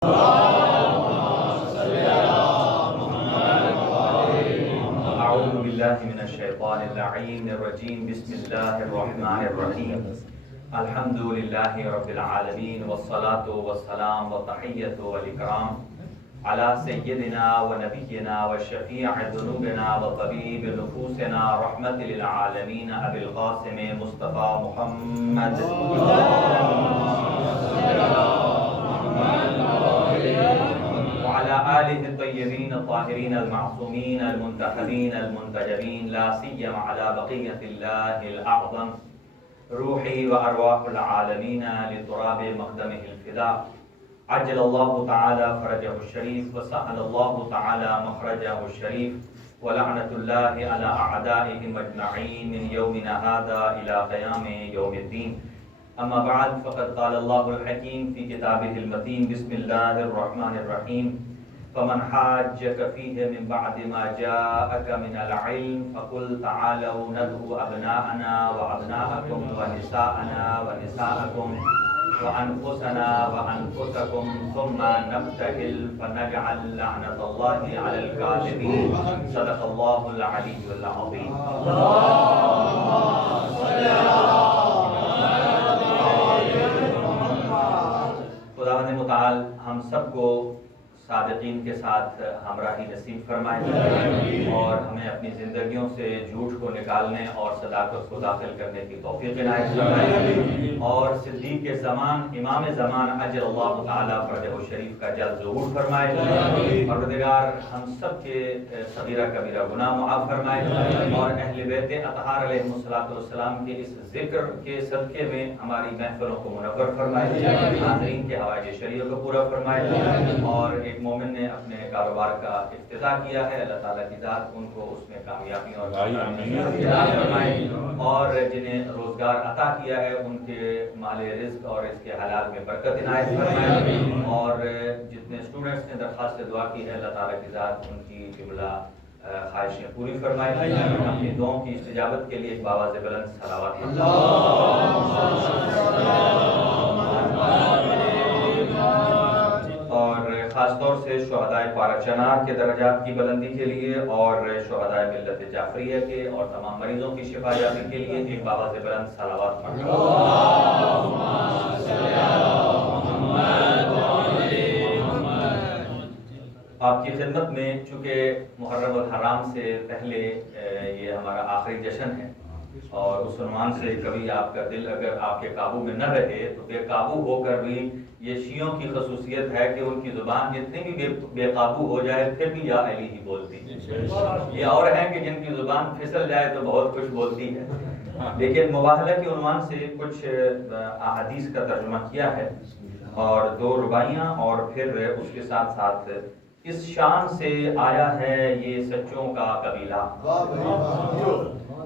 أعوذ بالله من الشيطان اللعين الرجيم. بسم الله الرحمن الرحيم. الحمد لله رب العالمين والصلاة والسلام والتحية والإكرام على سيدنا ونبينا وشفيع ذنوبنا وطبيب نفوسنا رحمة للعالمين أبي القاسم مصطفى محمد وعلى آله الطيبين الطاهرين المعصومين المنتخبين المنتجبين، لا سيما على بقية الله الأعظم روحي وأرواح العالمين لتراب مقدمه الفداء. عجل الله تعالى فرجه الشريف وسهل الله تعالى مخرجه الشريف، ولعنة الله على أعدائهم أجمعين من يومنا هذا إلى قيام يوم الدين. أما بعد، فقد قال الله الحكيم في كتابه المتين. بسم الله الرحمن الرحيم. فمن حاجك فيه من بعد ما جاءك من العلم فقل تعالوا ندعو أبناءنا وأبناءكم ونساءنا ونساءكم وأنفسنا وأنفسكم ثم نبتهل فنجعل لعنة الله على الكاذبين. صدق الله العلي العظيم. خداوند متعال ہم سب کو صادقین کے ساتھ ہمراہی نصیب فرمائے اور ہمیں اپنی زندگیوں سے جھوٹ کو نکالنے اور صداقت کو داخل کرنے کی توفیق عنایت فرمائے، اور صدیق زمان امام زمان اجل اللہ تعالیٰ فرجہ الشریف کا جلد ظہور فرمائے۔ پروردگار ہم سب کے صغیرہ کبیرہ گناہ معاف فرمائے اور اہل بیت اطہار علیہ السلام کے اس ذکر کے صدقے میں ہماری محفلوں کو منور فرمائے، حاضرین کے حوائج شریعہ کو پورا فرمائے، اور ایک مومن نے اپنے کاروبار کا افتتاح کیا ہے، اللہ تعالیٰ کی ذات ان کو اس میں کامیابی اور فرمائے، اور جنہیں روزگار عطا کیا ہے ان کے مال رزق اور اس کے حلال میں برکت عنایت فرمائے، اور جتنے اسٹوڈنٹس نے درخواست دعا کی ہے اللہ تعالیٰ کی ذات ان کی جملہ خواہشیں پوری فرمائے۔ اپنی دعاؤں کی استجابت کے لیے ایک باواز بلند صلوات خاص طور سے شہدائے پارہ چنار کے درجات کی بلندی کے لیے اور شہدائے ملت جعفریہ کے اور تمام مریضوں کی شفا یابی کے لیے ایک باواز بلند صلوات پڑھیں۔ آپ کی خدمت میں چونکہ محرم الحرام سے پہلے یہ ہمارا آخری جشن ہے، اور اس عنوان سے کبھی آپ کا دل اگر آپ کے قابو میں نہ رہے تو بے قابو ہو کر بھی، یہ شیعوں کی خصوصیت ہے کہ ان کی زبان جتنی بھی بے قابو ہو جائے پھر بھی یا علی ہی بولتی ہے۔ یہ اور ہیں کہ جن کی زبان پھسل جائے تو بہت کچھ بولتی ہے، لیکن مباہلہ کے عنوان سے کچھ احادیث کا ترجمہ کیا ہے اور 2 رباعیاں، اور پھر اس کے ساتھ ساتھ اس شان سے آیا ہے یہ سچوں کا قبیلہ۔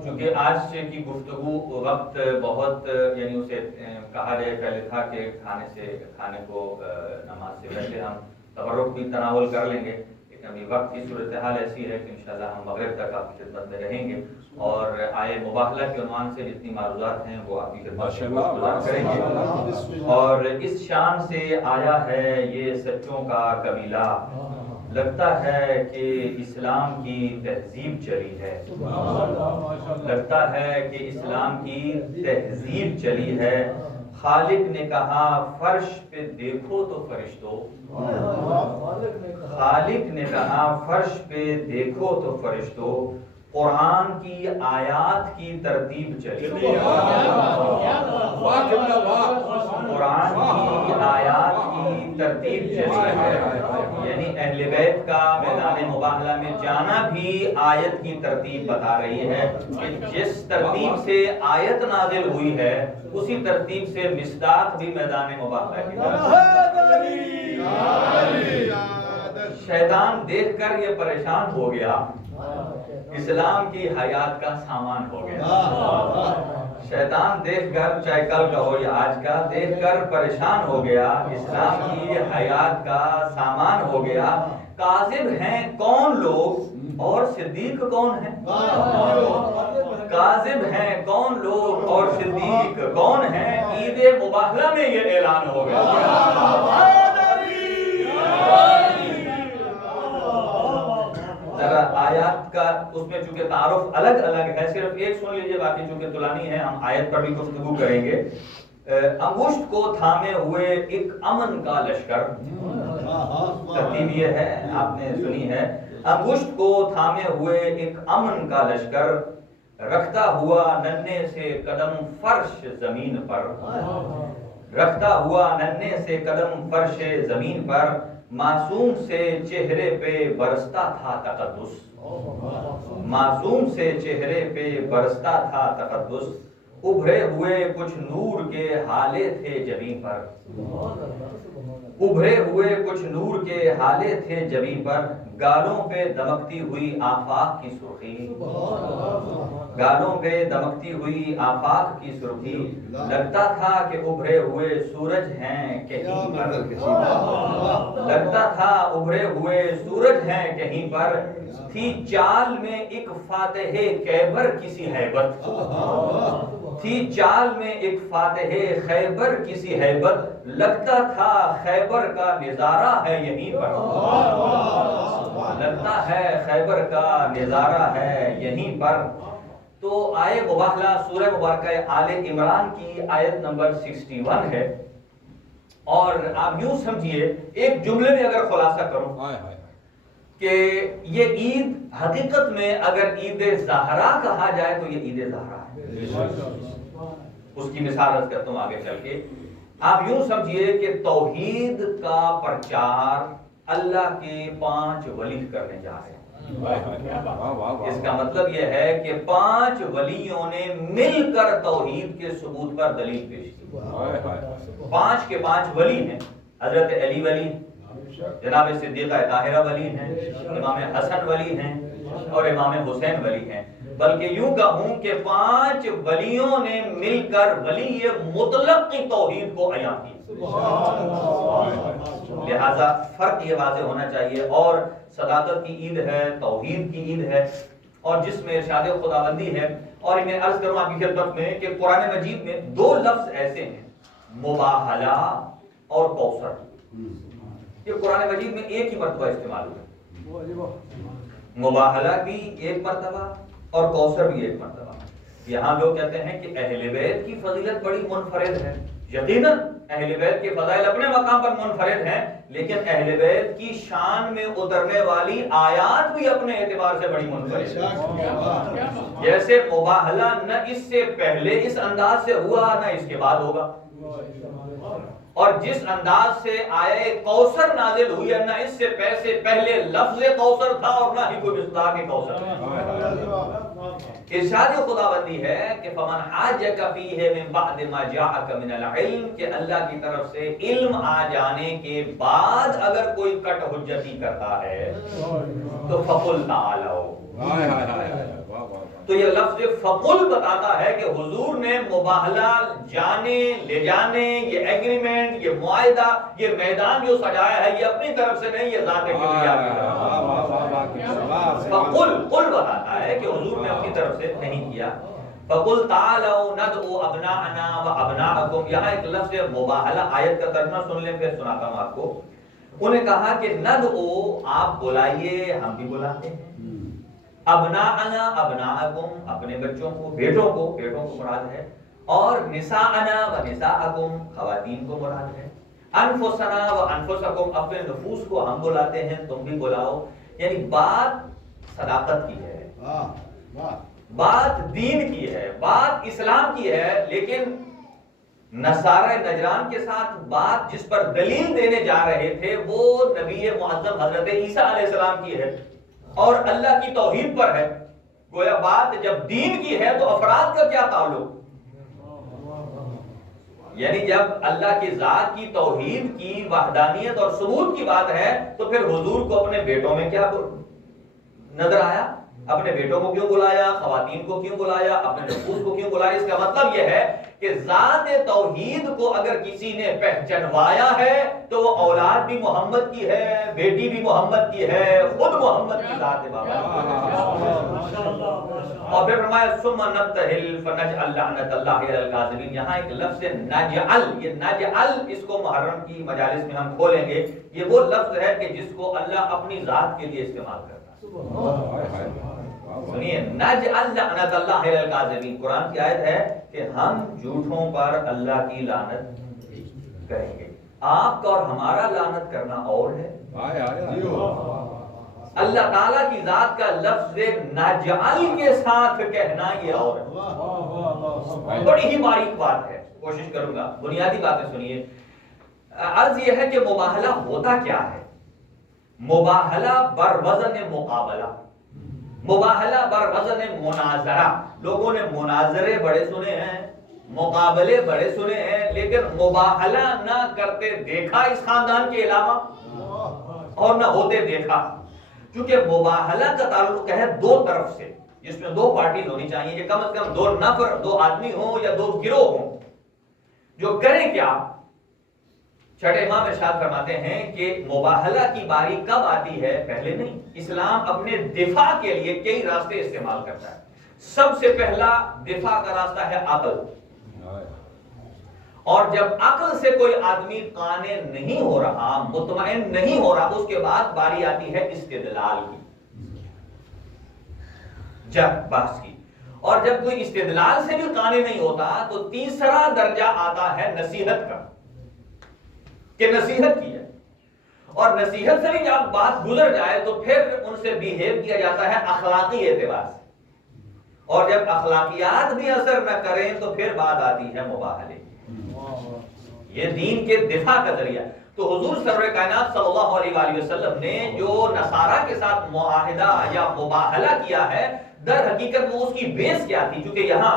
چونکہ آج کی گفتگو وقت بہت یعنی اسے کہا جائے پہلے تھا کہ کھانے کو نماز سے پہلے ہم تبرک بھی تناول کر لیں گے، لیکن ابھی وقت کی صورتحال ایسی ہے کہ انشاءاللہ ہم مغرب تک آپ کی خدمت میں رہیں گے، اور آئے مباہلہ کے عنوان سے جتنی معروضات ہیں وہ آپ کی خدمت میں گزار کریں گے۔ اور اس شان سے آیا ہے یہ سچوں کا قبیلہ، لگتا ہے کہ اسلام کی تہذیب چلی ہے، لگتا ہے کہ اسلام کی تہذیب چلی ہے۔ خالق نے کہا فرش پہ دیکھو تو فرشتوں، خالق نے کہا فرش پہ دیکھو تو فرشتوں، قرآن کی آیات کی ترتیب چلی ہے، قرآن کی آیات کی ترتیب چلی ہے، یعنی اہل بیت کا میدان مباہلہ میں جانا بھی آیت کی ترتیب بتا رہی ہے کہ جس ترتیب سے آیت نازل ہوئی ہے اسی ترتیب سے مصداق بھی میدان مباہلہ کی طرف۔ شیطان دیکھ کر یہ پریشان ہو گیا، اسلام کی حیات کا سامان ہو گیا۔ شیطان دیکھ کر، چاہے کل کا ہو یا آج کا، دیکھ کر پریشان ہو گیا، اسلام کی حیات کا سامان ہو گیا۔ کاذب ہیں کون لوگ اور صدیق کون ہیں؟ کاذب ہیں کون لوگ اور صدیق کون ہیں؟ عید مباہلہ میں یہ اعلان ہو گیا۔ کا اس میں چونکہ تعارف الگ الگ ہے، صرف ایک سن لیجئے، باقی چونکہ طولانی ہے ہم آیت پر بھی گفتگو کریں گے۔ انگشت کو تھامے ہوئے ایک امن کا لشکر، ترتیب یہ ہے آپ نے سنی ہے، انگشت کو تھامے ہوئے ایک امن کا لشکر، رکھتا ہوا ننھے سے قدم فرش زمین پر، رکھتا ہوا ننھے سے قدم فرش زمین پر، معصوم سے چہرے پہ برستا تھا تقدس، معصوم سے چہرے پہ برستا تھا تقدس، ابھرے ہوئے کچھ نور کے ہالے تھے جبیں پر، ابھرے ہوئے کچھ نور کے ہالے تھے جبیں پر، گالوں پہ دمکتی ہوئی آفاق کی سرخی، گالوں پہ دمکتی ہوئی آفاق کی سرخی، لگتا تھا کہ ابھرے ہوئے سورج ہیں کہیں پر، لگتا تھا ابھرے ہوئے سورج ہیں کہیں پر، تھی چال میں ایک فاتح خیبر کسی ہیبت، تھی چال میں ایک فاتح خیبر کسی ہیبت، لگتا تھا خیبر کا نظارہ ہے یہیں پر، لگتا ہے خیبر کا نظارہ ہے یہیں پر۔ تو آیے مباہلہ سورہ مبارکہ آل عمران کی آیت نمبر 61 ہے، اور آپ یوں سمجھیے ایک جملے میں اگر خلاصہ کروں کہ یہ عید حقیقت میں اگر عید زہرا کہا جائے تو یہ عید زہرا ہے۔ اس کی مثال عرض کرتا ہوں آگے چل کے، آپ یوں سمجھیے کہ توحید کا پرچار اللہ کے 5 ولی کرنے جا رہے ہیں۔ اس کا مطلب یہ ہے کہ 5 ولیوں نے مل کر توحید کے ثبوت پر دلیل پیش کی۔ 5 کے 5 ولی ہیں، حضرت علی ولی، جناب صدیقہ طاہرہ ولی ہیں، امام حسن ولی ہیں اور امام حسین ولی ہیں، بلکہ یوں کہوں کہ 5 ولیوں نے مل کر ولی مطلق کی توحید کو عیاں کی۔ لہذا فرق یہ واضح ہونا چاہیے، اور صداقت کی عید ہے، توحید کی عید ہے، اور جس میں ارشاد خداوندی ہے۔ اور میں عرض کروں آپ کی خدمت میں کہ قرآن مجید میں 2 لفظ ایسے ہیں، مباہلہ اور کوثر، یہ قرآن مجید میں ایک ہی مرتبہ استعمال ہوا، مباہلہ بھی ایک مرتبہ اور کوثر بھی ایک مرتبہ۔ یہاں لوگ کہتے ہیں کہ اہل بیت کی فضیلت بڑی منفرد ہے، یقیناً اہل بیت کے فضائل اپنے مقام پر منفرد ہیں، لیکن اہل بیت کی شان میں اترنے والی آیات بھی اپنے اعتبار سے بڑی منفرد ہیں۔ جیسے مباہلہ نہ اس سے پہلے اس انداز سے ہوا نہ اس کے بعد ہوگا، اور جس انداز سے آیہ کوثر نازل ہوئی ہے نہ اس سے پہلے لفظ کوثر تھا اور نہ ہی کوئی مصداق کوثر۔ ارشاد خداوندی ہے کہ فمن حاجک فیہ من بعد ما جاءک من العلم، کہ اللہ کی طرف سے علم آ جانے کے بعد اگر کوئی کٹ حجتی کرتا ہے تو فقل تعالوا، تو یہ لفظ فقل بتاتا ہے کہ حضور نے مباہلہ جانے لے جانے، یہ ایگریمنٹ، یہ معاہدہ، یہ میدان جو سجایا ہے یہ اپنی طرف سے نہیں، یہ ذات کبریاء کی طرف۔ فقل بتاتا ہے کہ حضور نے اپنی طرف سے نہیں کیا۔ فقل تعالوا ندعو ابناءنا وابناءکم، یہاں ایک لفظ مباہلہ، آیت کا ترجمہ سن لیں پھر سناتا ہوں آپ کو۔ انہیں کہا کہ ندعو، آپ بلائیے، ہم بھی بلاتے ہیں، ابناءنا ابناءکم، اپنے بچوں کو، بیٹوں کو مراد ہے، اور نساءنا و نساءکم، خواتین کو مراد ہے، انفسنا و انفسکم، اپنے نفوس کو ہم بلاتے ہیں تم بھی بلاؤ۔ یعنی بات صداقت کی ہے، بات دین کی ہے، بات اسلام کی ہے، لیکن نصارہ نجران کے ساتھ بات جس پر دلیل دینے جا رہے تھے وہ نبی معظم حضرت عیسیٰ علیہ السلام کی ہے اور اللہ کی توحید پر ہے۔ گویا بات جب دین کی ہے تو افراد کا کیا تعلق؟ یعنی جب اللہ کی ذات کی توحید کی وحدانیت اور ثبوت کی بات ہے تو پھر حضور کو اپنے بیٹوں میں کیا نظر آیا؟ اپنے بیٹوں کو کیوں بلایا؟ خواتین کو کیوں بلایا؟ اپنے نفوس کو کیوں بلایا؟ اس کا مطلب یہ ہے کہ ذات توحید کو اگر کسی نے پہچنوایا ہے تو وہ اولاد بھی محمد کی ہے، بیٹی بھی محمد کی ہے، خود محمد کی ذات ہے بابا۔ اور پھر فرمایا ثم نبتہل فنجعل لعنت اللہ علی الکاذبین، یہاں ایک لفظ نجعل، یہ نجعل اس کو محرم کی مجالس میں ہم کھولیں گے، یہ وہ لفظ ہے کہ جس کو اللہ اپنی ذات کے لیے استعمال کرتا ہے۔ سنیے، نجعل لعنت اللہ علی الکاذبین، قرآن کی آیت ہے کہ ہم جھوٹوں پر اللہ کی لعنت کریں گے. آپ کا اور ہمارا لعنت کرنا اور ہے. اللہ تعالیٰ کی ذات کا لفظ نجعل کے ساتھ کہنا یہ اور ہے. بڑی ہی باریک بات ہے، کوشش کروں گا بنیادی باتیں سنیے. عرض یہ ہے کہ مباہلہ ہوتا کیا ہے؟ مباہلہ بر وزن مقابلہ، مباہلہ بر وزن مناظرہ. لوگوں نے مناظرے بڑے سنے ہیں، مقابلے بڑے سنے ہیں، لیکن مباہلہ نہ کرتے دیکھا اس خاندان کے علاوہ اور نہ ہوتے دیکھا. کیونکہ مباہلہ کا تعلق ہے دو طرف سے، جس میں دو پارٹیز ہونی چاہیے، کہ کم از کم دو نفر، دو آدمی ہوں یا دو گروہ ہوں جو کریں کیا. چھٹے امام ارشاد فرماتے ہیں کہ مباہلہ کی باری کب آتی ہے؟ پہلے نہیں. اسلام اپنے دفاع کے لیے کئی راستے استعمال کرتا ہے. سب سے پہلا دفاع کا راستہ ہے عقل. اور جب عقل سے کوئی آدمی قانع نہیں ہو رہا، مطمئن نہیں ہو رہا، اس کے بعد باری آتی ہے استدلال کی، جب بحث کی. اور جب کوئی استدلال سے بھی قانع نہیں ہوتا تو تیسرا درجہ آتا ہے نصیحت کا، کہ نصیحت کی ہے. اور نصیحت سے بھی جب بات گزر جائے تو پھر ان سے بیہیو کیا جاتا ہے اخلاقی اعتبار سے. اور جب اخلاقیات بھی اثر نہ کریں تو پھر بات آتی ہے مباہلے. یہ دین کے دفاع کا ذریعہ. تو حضور سرور کائنات صلی اللہ علیہ وآلہ وسلم نے جو نصارہ کے ساتھ معاہدہ یا مباہلہ کیا ہے، در حقیقت وہ اس کی بیس کیا تھی؟ کیونکہ یہاں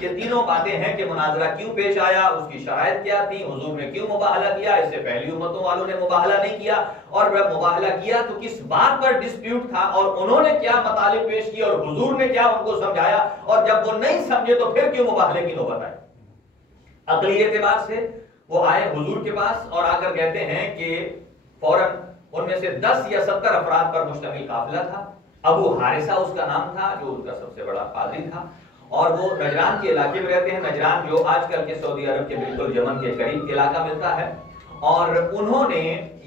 یہ تینوں باتیں ہیں کہ مناظرہ کیوں پیش آیا، اس کی شرائط کیا تھی، حضور نے کیوں مباہلہ کیا، اس سے پہلی امتوں والوں نے مباہلہ نہیں کیا، اور جب مباہلہ کیا تو کس بات پر ڈسپیوٹ تھا، اور انہوں نے کیا مطالب پیش کیے اور حضور نے کیا ان کو سمجھایا، اور جب وہ نہیں سمجھے تو پھر کیوں مباہلے کی نوبت آئی. عقلی اعتبار سے وہ آئے حضور کے پاس اور آ کر کہتے ہیں کہ فوراً ان میں سے 10 یا 70 افراد پر مشتمل قافلہ تھا. ابو حارثہ اس کا نام تھا، جو ان کا سب سے بڑا قاضی تھا، اور وہ نجران کے علاقے میں رہتے ہیں. نجران جو آج کل کے سعودی عرب کے بالکل یمن کے قریب علاقہ ملتا ہے. اور انہوں نے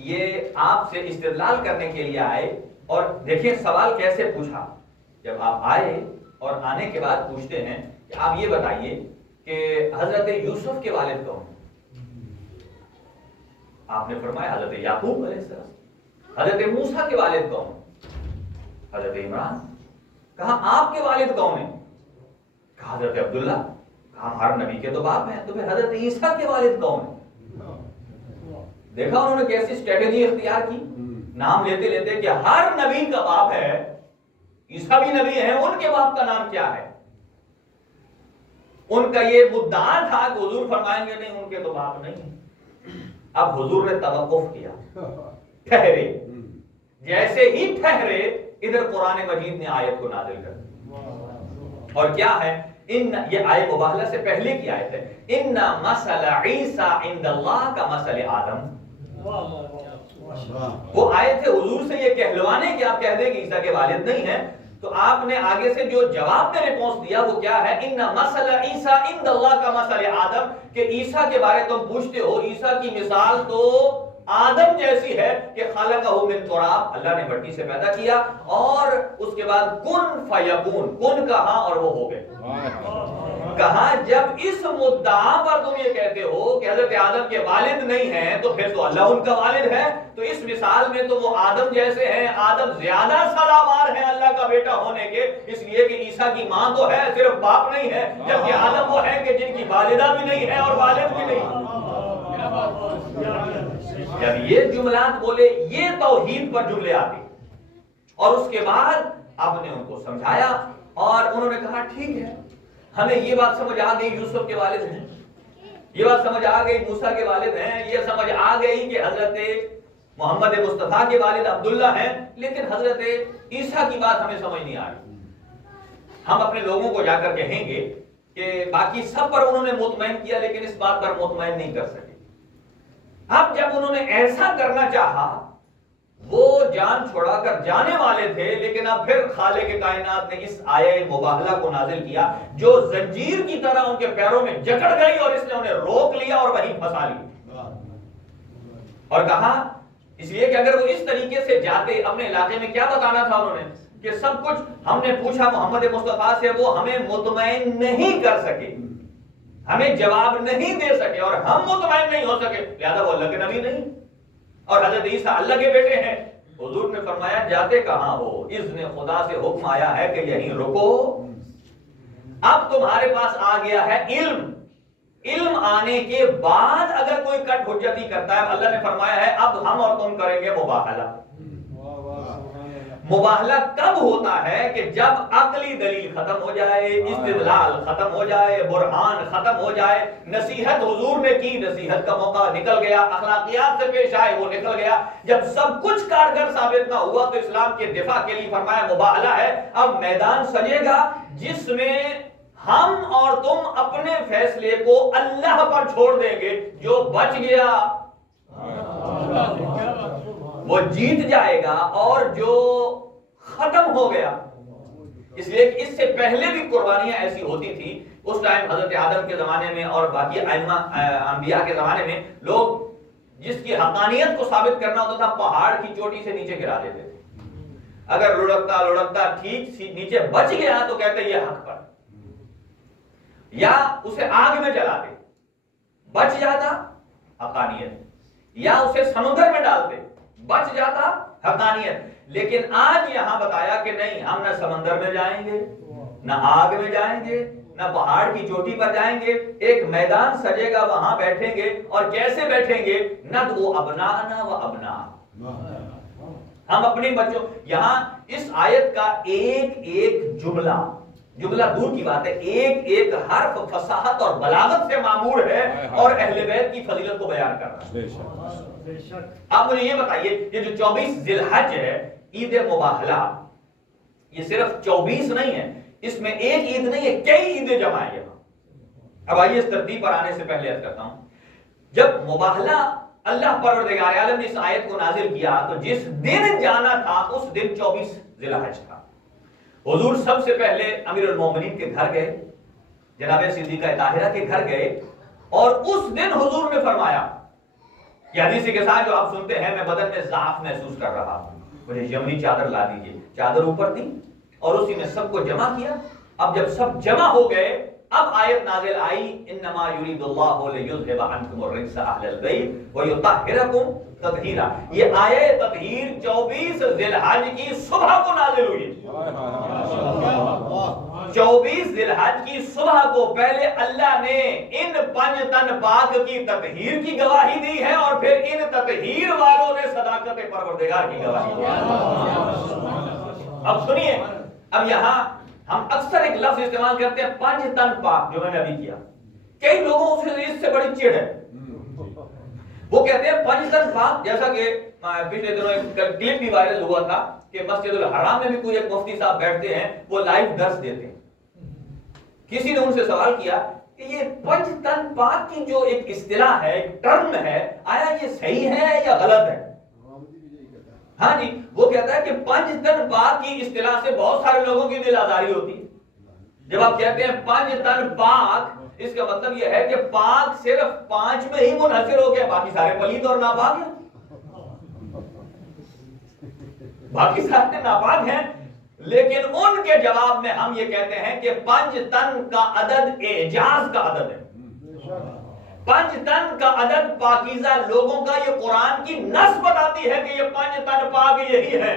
یہ آپ سے استدلال کرنے کے لیے آئے. اور دیکھیں سوال کیسے پوچھا. جب آپ آئے اور آنے کے بعد پوچھتے ہیں کہ آپ یہ بتائیے کہ حضرت یوسف کے والد کون ہیں؟ آپ نے فرمایا حضرت یعقوب علیہ السلام. حضرت موسیٰ کے والد کون ہیں؟ حضرت عمران. کہا آپ کے والد کون ہیں؟ کہا حضرت عبداللہ. کہا ہر نبی کے تو باپ ہیں، تو پھر حضرت عیسیٰ کے والد کون ہیں؟ دیکھا انہوں نے کیسی اسٹریٹجی اختیار کی. نام لیتے لیتے کہ ہر نبی کا باپ ہے، عیسیٰ بھی نبی ہیں، ان کے باپ کا نام کیا ہے؟ ان کا یہ مدعا تھا کہ حضور فرمائیں گے نہیں ان کے تو باپ نہیں. اب حضور نے توقف کیا، ٹھہرے. جیسے ہی ٹھہرے ادھر قرآن مجید نے آیت کو نازل کر دیا. اور کیا ہے؟ یہ آیت مباہلہ سے پہلے کی آیت ہے. ان مثل عیسیٰ عند اللہ کا مثل آدم. وہ آئے تھے حضور سے یہ کہلوانے کہ آپ کہہ دیں کہ عیسیٰ کے والد نہیں ہیں. تو آپ نے آگے سے جو جواب میں رسپانس دیا وہ کیا ہے؟ ان مثل عیسیٰ عند اللہ کا مثل آدم، کہ عیسیٰ کے بارے تم پوچھتے ہو، عیسیٰ کی مثال تو آدم جیسی ہے کہ خلقہ من تراب، اللہ نے مٹی سے پیدا کیا، اور اس کے بعد کن فیکون، کن کہا اور وہ ہو گئے. کہا جب اس مدعا پر تم یہ کہتے ہو کہ حضرت آدم کے والد نہیں ہیں تو پھر تو اللہ ان کا والد ہے. تو اس مثال میں تو وہ آدم جیسے ہیں. آدم زیادہ سزاوار ہے اللہ کا بیٹا ہونے کے، اس لیے کہ عیسیٰ کی ماں تو ہے، صرف باپ نہیں ہے، جبکہ آدم وہ ہے کہ جن کی والدہ بھی نہیں ہے اور والد بھی نہیں. جب یہ جملات بولے، یہ توحید پر جملے آتے، اور اس کے بعد اب نے ان کو سمجھایا اور انہوں نے کہا ٹھیک ہے، ہمیں یہ بات سمجھ آ گئی یوسف کے والد ہیں، یہ بات سمجھ آ گئی موسیٰ کے والد ہیں، یہ سمجھ آ گئی کہ حضرت محمد مصطفیٰ کے والد عبداللہ ہیں، لیکن حضرت عیسیٰ کی بات ہمیں سمجھ نہیں آ رہی. ہم اپنے لوگوں کو جا کر کہیں گے کہ باقی سب پر انہوں نے مطمئن کیا لیکن اس بات پر مطمئن نہیں کر سکے. اب جب انہوں نے ایسا کرنا چاہا، وہ جان چھوڑا کر جانے والے تھے، لیکن اب پھر خالق کائنات نے اس آیہ مباہلہ کو نازل کیا جو زنجیر کی طرح ان کے پیروں میں جکڑ گئی، اور اس نے انہیں روک لیا اور وہیں پھنسا لیا. اور کہا اس لیے کہ اگر وہ اس طریقے سے جاتے، اپنے علاقے میں کیا بتانا تھا انہوں نے کہ سب کچھ ہم نے پوچھا محمد مصطفیٰ سے، وہ ہمیں مطمئن نہیں کر سکے، ہمیں جواب نہیں دے سکے اور ہم مطمئن نہیں ہو سکے، لہذا وہ اللہ کے نبی نہیں۔ اور حضرت عیسیٰ اللہ کے بیٹے ہیں۔ حضور نے فرمایا جاتے کہاں ہو؟ اذن خدا سے حکم آیا ہے کہ یہیں رکو۔ اب تمہارے پاس آ گیا ہے علم، علم آنے کے بعد اگر کوئی کٹ حجتی کرتا ہے، اللہ نے فرمایا ہے اب ہم اور تم کریں گے مباہلہ۔ مباہلہ کب ہوتا ہے؟ کہ جب عقلی دلیل ختم ہو جائے، استدلال ختم ہو جائے، برہان ختم ہو جائے، نصیحت حضور نے کی، نصیحت کا موقع نکل گیا، اخلاقیات سے پیش آئے وہ نکل گیا، جب سب کچھ کارگر ثابت نہ ہوا تو اسلام کے دفاع کے لیے فرمایا مباہلہ ہے۔ اب میدان سجے گا جس میں ہم اور تم اپنے فیصلے کو اللہ پر چھوڑ دیں گے، جو بچ گیا وہ جیت جائے گا اور جو ختم ہو گیا۔ اس لیے کہ اس سے پہلے بھی قربانیاں ایسی ہوتی تھی، اس ٹائم حضرت آدم کے زمانے میں اور باقی ائمہ انبیاء کے زمانے میں لوگ جس کی حقانیت کو ثابت کرنا ہوتا تھا پہاڑ کی چوٹی سے نیچے گرا دیتے تھے، اگر لڑکتا ٹھیک نیچے بچ گیا تو کہتے یہ حق پر، یا اسے آگ میں جلاتے بچ جاتا حقانیت، یا اسے سمندر میں ڈالتے بچ جاتا حقانیت۔ لیکن آج یہاں بتایا کہ نہیں، ہم نہ سمندر میں جائیں گے، نہ آگ میں جائیں گے، نہ پہاڑ کی چوٹی پر جائیں گے، ایک میدان سجے گا وہاں بیٹھیں گے، اور کیسے بیٹھیں گے؟ ندعو ابناءنا و ابناء، ہم اپنے بچوں، یہاں اس آیت کا ایک ایک جملہ دور کی بات ہے، ایک ایک حرف فصاحت اور بلاغت سے معمور ہے اور اہل بیت کی فضیلت کو بیان کر رہا ہے۔ آپ مجھے یہ بتائیے، یہ جو 24 ذی الحج ہے، عید مباہلہ، یہ صرف 24 نہیں ہے، اس میں ایک عید نہیں ہے، کئی عیدیں جمع ہیں یہاں۔ اب آئیے اس ترتیب پر آنے سے پہلے عرض کرتا ہوں، جب مباہلہ اللہ پروردگار عالم نے اس آیت کو نازل کیا تو جس دن جانا تھا اس دن 24 ذی الحج تھا۔ حضور سب سے پہلے امیر المومنین کے گھر گئے، جناب صدیقہ طاہرہ کے گھر گئے، اور اس دن حضور نے فرمایا، یہ حدیث کے ساتھ جو آپ سنتے ہیں، میں بدن میں ضعف محسوس کر رہا ہوں، مجھے یمنی چادر لا دیجیے، چادر اوپر دی اور اسی میں سب کو جمع کیا۔ اب جب سب جمع ہو گئے، اب آیت نازل آئی، انما یرید اللہ لیذھب عنکم الرجس اہل البیت ویطہرکم تطہیرا۔ یہ آیت تطہیر 24 ذی الحج کی صبح کو نازل ہوئی۔ 24 ذی الحج کی صبح کو پہلے اللہ نے ان 5 تن پاک کی تطہیر کی گواہی دی ہے، اور پھر ان تطہیر والوں نے صداقت پروردگار کی گواہی دی۔ اب سنیے، اب یہاں ہم اکثر ایک لفظ استعمال کرتے ہیں 5 تن پاک، جو میں نے ابھی کیا، کئی لوگوں سے اس سے بڑی چڑ ہے، وہ کہتے ہیں 5 تن پاک، جیسا کہ پچھلے دنوں ایک کلپ بھی وائرل ہوا تھا کہ مسجد الحرام میں بھی کوئی ایک مفتی صاحب بیٹھتے ہیں، وہ لائیو درس دیتے ہیں۔ کسی نے ان سے سوال کیا کہ یہ 5 تن پاک کی جو ایک اصطلاح ہے، ایک ٹرم ہے، آیا یہ صحیح ہے یا غلط ہے؟ ہاں جی، وہ کہتا ہے کہ 5 تن پاک کی اصطلاح سے بہت سارے لوگوں کی دل آزاری ہوتی ہے۔ جب آپ کہتے ہیں 5 تن پاک، اس کا مطلب یہ ہے کہ پاک صرف 5 میں ہی منحصر ہو گیا، باقی سارے پلید اور ناپاک ہیں، باقی سارے ناپاک ہیں۔ لیکن ان کے جواب میں ہم یہ کہتے ہیں کہ 5 تن کا عدد اعجاز کا عدد ہے، 5 تن کا عدد پاکیزہ لوگوں کا، یہ قرآن کی نص بتاتی ہے کہ یہ 5 تن پاک یہی ہے،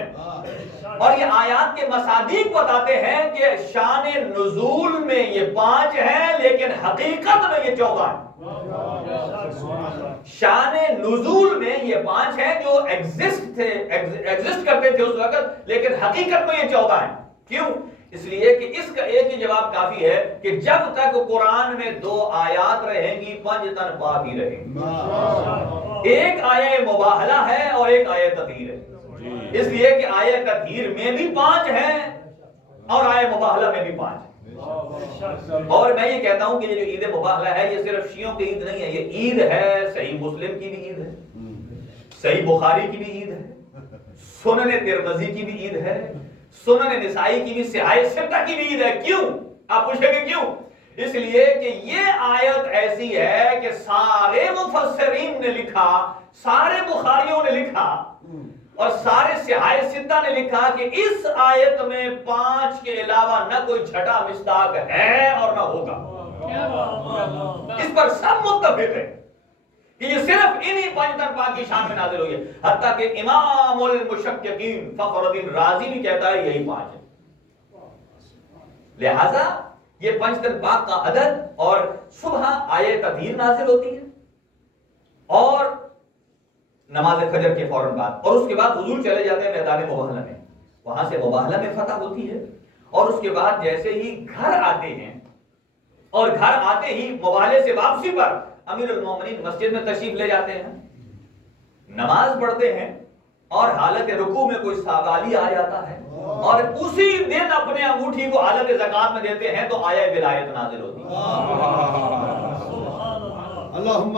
اور یہ آیات کے مصادیق بتاتے ہیں کہ شان نزول میں یہ 5 ہیں، لیکن حقیقت میں یہ 14 ہیں۔ شان نزول میں یہ 5 ہیں جو ایگزسٹ کرتے تھے اس وقت، لیکن حقیقت میں یہ 14 ہیں۔ کیوں؟ اس لیے کہ اس کا ایک ہی جواب کافی ہے کہ جب تک قرآن میں 2 آیات رہیں گی 5 تن پاک ہی رہیں گی۔ ایک آیہ مباہلہ ہے اور ایک آیہ تطہیر ہے، اس لیے کہ آیہ تطہیر میں بھی 5 ہیں اور آیہ مباہلہ میں بھی 5 ہیں۔ اور میں یہ کہتا ہوں کہ یہ جو عید مباہلہ ہے، یہ صرف شیعوں کی عید نہیں ہے، یہ عید ہے صحیح مسلم کی بھی عید ہے، صحیح بخاری کی بھی عید ہے، سنن ترمذی کی بھی عید ہے، سنن نسائی کی بھی، صحاح ستہ کی بھی عید ہے۔ کیوں؟ آپ پوچھیں گے کیوں؟ اس لیے کہ یہ آیت ایسی ہے کہ سارے مفسرین نے لکھا، سارے بخاریوں نے لکھا اور سارے سیاہ ستہ نے لکھا کہ اس آیت میں 5 کے علاوہ نہ کوئی چھٹا مصداق ہے اور نہ ہوگا. اس پر سب متفق ہے کہ یہ صرف انہی 5 تن پاک کی شان میں نازل ہوئی ہے. حتیٰ کہ امام المشککین فخر الدین رازی بھی کہتا ہے یہی 5 ہے. لہذا یہ 5 تن پاک کا عدد. اور صبح آیت تطہیر نازل ہوتی ہے اور نماز فجر کے فوراً بعد، اور اس کے بعد حضور چلے جاتے ہیں میدان مباہلہ میں. وہاں سے مباہلہ میں فتح ہوتی ہے اور اس کے بعد جیسے ہی گھر آتے ہیں اور گھر آتے ہی مباہلے سے واپسی پر امیر المومنین مسجد میں تشریف لے جاتے ہیں، نماز پڑھتے ہیں اور حالت رکوع میں کوئی سوالی آ جاتا ہے اور اسی دن اپنے انگوٹھی کو حالت زکات میں دیتے ہیں تو آیہ ولایت نازل ہوتی ہے. اللہم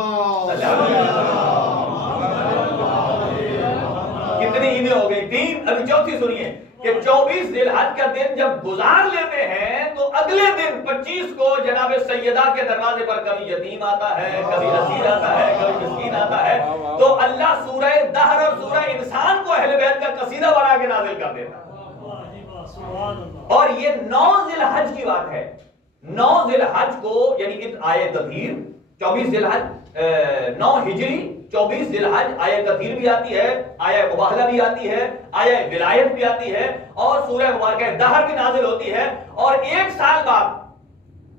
کتنی عیدیں ہو گئی؟ 3. ابھی چوتھی سنیے کہ 24 ذی الحج کا دن جب گزار لیتے ہیں تو اگلے دن 25 کو جناب سیدہ کے دروازے پر کبھی یتیم آتا ہے، کبھی اسیر آتا ہے، کبھی مسکین آتا ہے، تو اللہ سورہ دہر اور سورہ انسان کو اہل بیت کا قصیدہ بنا کے نازل کر دیتا ہے. اور یہ 9 ذی الحج کی بات ہے. 9 ذی الحج کو یعنی آیت تطہیر 24 ذی الحج 9 ہجری 24 ذی الحج آیت تطہیر بھی آتی ہے، آیہ مباہلہ بھی آتی ہے، آیہ ولایت بھی آتی ہے اور سورہ مبارکہ دہر بھی نازل ہوتی ہے. اور 1 سال بعد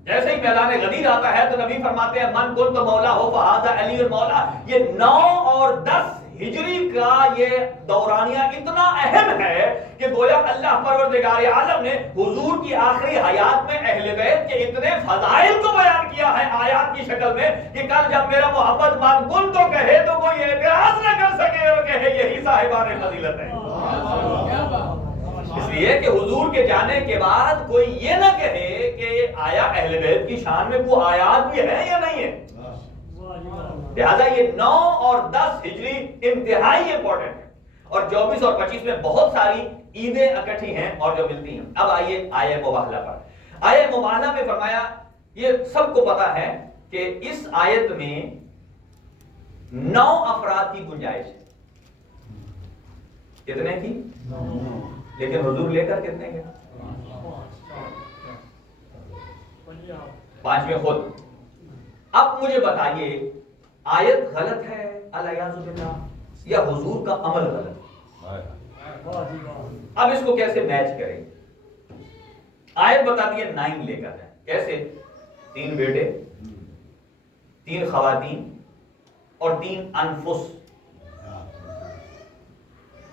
جیسے ہی میدان غدیر آتا ہے تو نبی فرماتے ہیں من کنت مولا ہو فہذا علی المولا. یہ 9 اور 10 ہجری کا یہ دورانیہ اتنا اہم ہے کہ گویا اللہ پروردگار عالم نے حضور کی آخری حیات میں اہل بیت کے اتنے فضائل کو بیان کیا ہے آیات کی شکل میں کہ کل جب میرا محمد من کن تو کہے تو کوئی اعتراض نہ کر سکے اور کہے یہی صاحبان فضیلت ہے. اس لیے کہ حضور کے جانے کے بعد کوئی یہ نہ کہے کہ آیا اہل بیت کی شان میں کوئی آیات بھی ہے یا نہیں ہے. لہذا یہ 9 اور 10 ہجری انتہائی امپورٹنٹ ہے اور 24 اور 25 میں بہت ساری عیدیں اکٹھی ہیں اور جو ملتی ہیں. اب آئیے آیہ مباہلہ پر. آیہ مباہلہ میں فرمایا یہ سب کو پتا ہے کہ اس آیت میں 9 افراد کی گنجائش ہے. کتنے کی؟ لیکن حضور لے کر کتنے گئے؟ 5 میں خود. اب مجھے بتائیے آیت غلط ہے الیاذ باللہ یا حضور کا عمل غلط؟ اب اس کو کیسے میچ کریں؟ آیت بتاتی ہے 9 لے کر جائیں. کیسے؟ 3 بیٹے، 3 خواتین اور 3 انفس.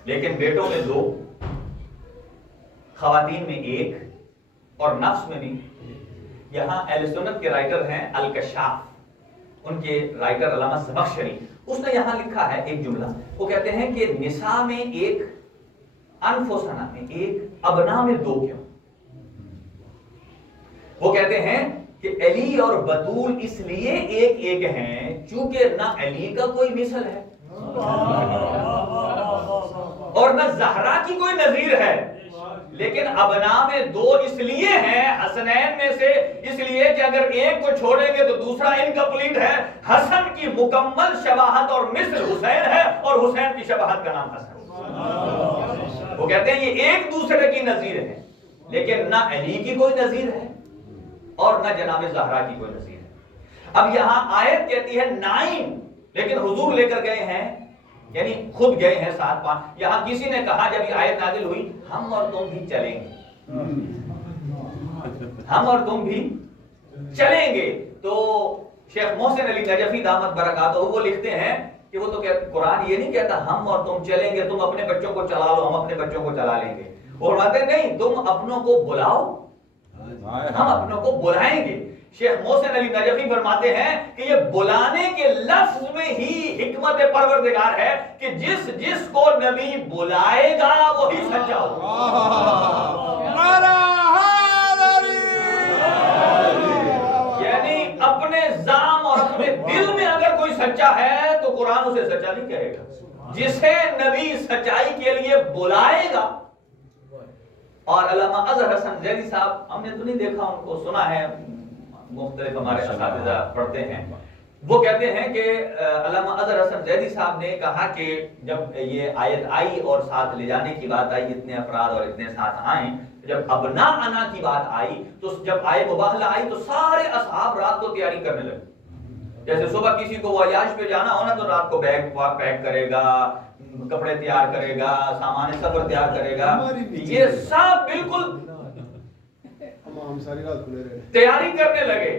لیکن بیٹوں میں 2، خواتین میں 1 اور نفس میں بھی. یہاں اہل سنت کے رائٹر ہیں الکشاف، ان کے رائٹر علامہ زمخشری، اس نے یہاں لکھا ہے ایک جملہ. وہ کہتے ہیں کہ نساء میں 1، انفسنا میں 1، ابنا میں 2 کیوں؟ وہ کہتے ہیں کہ علی اور بطول اس لیے ایک ہیں چونکہ نہ علی کا کوئی مثل ہے اور نہ زہرا کی کوئی نظیر ہے. لیکن ابنا میں 2 اس لیے ہیں حسنین میں سے، اس لیے کہ اگر ایک کو چھوڑیں گے تو دوسرا انکمپلیٹ ہے. حسن کی مکمل شباہت اور مثل حسین ہے اور حسین کی شباہت کا نام حسن. وہ کہتے ہیں یہ ایک دوسرے کی نظیر ہے لیکن نہ علی کی کوئی نظیر ہے اور نہ جناب زہرا کی کوئی نظیر ہے. اب یہاں آیت کہتی ہے 9 لیکن حضور لے کر گئے ہیں، یعنی خود گئے ہیں 7-5. یہاں کسی نے کہا جب یہ آیت نازل ہوئی ہم اور تم بھی چلیں گے، ہم اور تم بھی چلیں گے. تو شیخ محسن علی نجفی دامت برکاتہ وہ لکھتے ہیں کہ وہ تو قرآن یہ نہیں کہتا ہم اور تم چلیں گے، تم اپنے بچوں کو چلا لو ہم اپنے بچوں کو چلا لیں گے. وہ فرماتے نہیں، تم اپنوں کو بلاؤ ہم اپنوں کو بلائیں گے. شیخ محسن علی نجفی فرماتے ہیں کہ یہ بلانے کے لفظ میں ہی حکمت پروردگار ہے کہ جس کو نبی بلائے گا وہی سچا ہوگا. یعنی اپنے ذام اور اپنے دل میں اگر کوئی سچا ہے تو قرآن اسے سچا نہیں کہے گا. جسے نبی سچائی کے لیے بلائے گا. اور علامہ اظہر حسن زیدی صاحب، ہم نے تو نہیں دیکھا، ان کو سنا ہے، مختلف ہمارے اساتذہ پڑھتے ہیں وہ کہتے ہیں کہ علامہ اظہر حسن زیدی صاحب نے کہا کہ جب یہ آیت آئی اور ساتھ لے جانے کی بات آئی، اتنے افراد اور اتنے ساتھ آئیں، جب ابنا انا کی بات آئی تو جب آئے مباہلہ آئی تو سارے اصحاب رات کو تیاری کرنے لگے. جیسے صبح کسی کو ویاج پہ جانا ہونا تو رات کو بیگ پیک کرے گا، کپڑے تیار کرے گا، سامان سفر تیار کرے گا. یہ سب بالکل تیاری کرنے لگے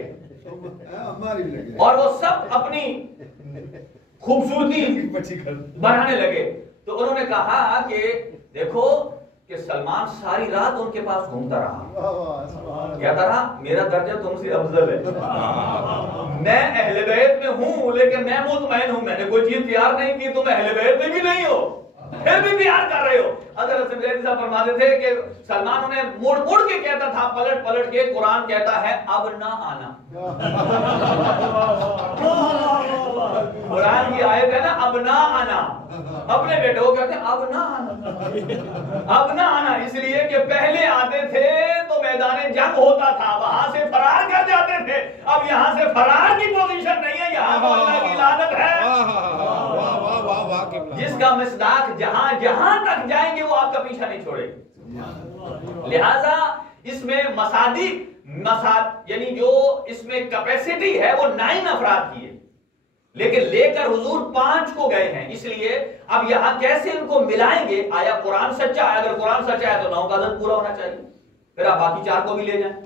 اور وہ سب اپنی خوبصورتی بنانے لگے. تو انہوں نے کہا کہ دیکھو کہ سلمان ساری رات ان کے پاس گھومتا رہا، کہتا رہا میرا درجہ تم سے افضل ہے، میں اہل بیت میں ہوں لیکن میں مطمئن ہوں، میں نے کوئی چیز تیار نہیں کی، تم اہل بیت میں بھی نہیں ہو پھر بھی تیار کر رہے ہو. حضرت حسن زیدی صاحب فرماتے تھے کہ سلمان انہیں مڑ مڑ کے کہتا تھا، پلٹ پلٹ کے قرآن کہتا ہے اب نہ آنا. قرآن کی آیت ہے نا اب نہ آنا، اپنے بیٹے کو کہتے ہیں اب نہ آنا، اب نہ آنا، اس لیے کہ پہلے آتے تھے تو میدان جنگ ہوتا تھا، وہاں سے فرار کر جاتے تھے، اب یہاں سے فرار کی پوزیشن نہیں ہے، یہاں تو اللہ کی لعنت ہے. جس کا مصداق جہاں جہاں تک جائیں گے وہ آپ کا پیچھا نہیں چھوڑے گا. لہذا اس میں یعنی جو اس میں کیپیسٹی ہے وہ 9 افراد کی ہے، لیکن لے کر حضور 5 کو گئے ہیں. اس لیے اب یہاں کیسے ان کو ملائیں گے؟ آیا قرآن سچا ہے؟ اگر قرآن سچا ہے تو 9 کا عدد پورا ہونا چاہیے، پھر آپ باقی 4 کو بھی لے جائیں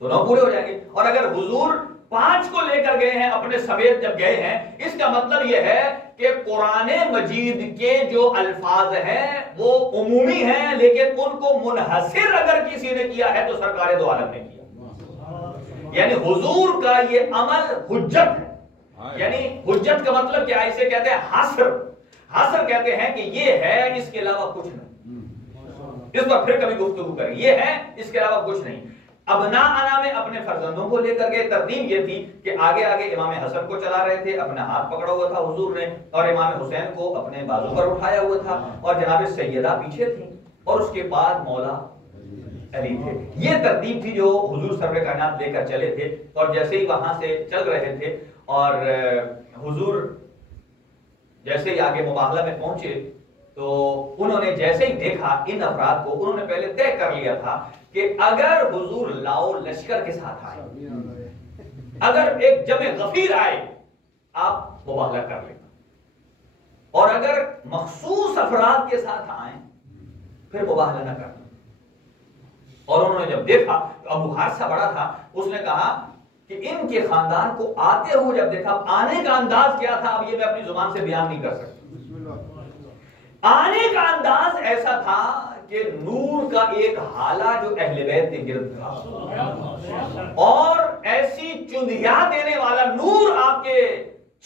تو 9 پورے ہو جائیں گے. اور اگر حضور 5 کو لے کر گئے ہیں اپنے سمیت جب گئے ہیں، اس کا مطلب یہ ہے کہ قرآن مجید کے جو الفاظ ہیں وہ عمومی ہیں، لیکن ان کو منحصر اگر کسی نے کیا ہے تو سرکار دو عالم نے کیا. یعنی حضور کا یہ عمل حجت ہے. یعنی حجت کا مطلب کیا ہے؟ اسے کہتے ہیں حصر. حصر کہتے ہیں کہ یہ ہے، اس کے علاوہ کچھ نہیں. اس پر پھر کبھی گفتگو کریں. یہ ہے، اس کے علاوہ کچھ نہیں. ابنا انا میں اپنے فرزندوں کو لے کر گئے. ترتیب یہ تھی کہ آگے آگے امام حسن کو چلا رہے تھے، اپنا ہاتھ پکڑا ہوا تھا حضور نے، اور امام حسین کو اپنے بازو پر اٹھایا ہوا تھا، اور جناب سیدہ پیچھے تھی، اور اس کے بعد مولا علی تھے. یہ ترتیب تھی جو حضور سرور کائنات لے کر چلے تھے. اور جیسے ہی وہاں سے چل رہے تھے اور حضور جیسے ہی آگے مباہلہ میں پہنچے تو انہوں نے جیسے ہی دیکھا ان افراد کو، انہوں نے پہلے طے کر لیا تھا کہ اگر حضور لاؤ لشکر کے ساتھ آئے، اگر ایک جمع غفیر آئے آپ مباہلہ کر لیں، اور اگر مخصوص افراد کے ساتھ آئیں پھر مباہلہ نہ کرنا. اور انہوں نے جب دیکھا تو ابو حارثہ بڑا تھا، اس نے کہا کہ ان کے خاندان کو آتے ہوئے جب دیکھا، آنے کا انداز کیا تھا اب یہ میں اپنی زبان سے بیان نہیں کر سکتا. آنے کا انداز ایسا تھا کہ نور کا ایک حالہ جو اہل بیت کے گرد تھا، اور ایسی چندیا دینے والا نور آپ کے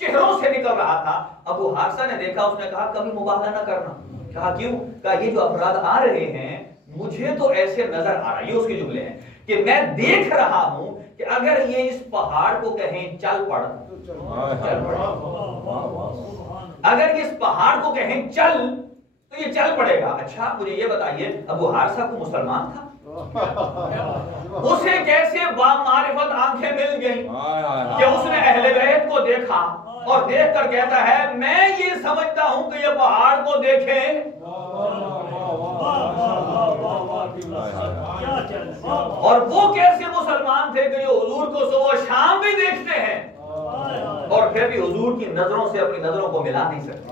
چہروں سے نکل رہا تھا. ابو حارثہ نے دیکھا، اس نے کہا کبھی مباہلہ نہ کرنا. کہا کیوں؟ کہا یہ جو افراد آ رہے ہیں مجھے تو ایسے نظر آ رہا، یہ اس کے جملے ہیں کہ میں دیکھ رہا ہوں کہ اگر یہ اس پہاڑ کو کہیں چل پڑ چل پڑے، اگر اس پہاڑ کو کہیں چل تو یہ چل پڑے گا. اچھا مجھے یہ بتائیے، ابو حارثہ کو مسلمان تھا، اسے کیسے بامعرفت آنکھیں مل گئیں کہ اس نے اہل بیت کو دیکھا اور دیکھ کر کہتا ہے میں یہ سمجھتا ہوں کہ یہ پہاڑ کو دیکھیں، اور وہ کیسے مسلمان تھے کہ جو حضور کو صبح شام بھی دیکھتے ہیں اور پھر بھی حضور کی نظروں سے اپنی نظروں کو ملا نہیں سکتے،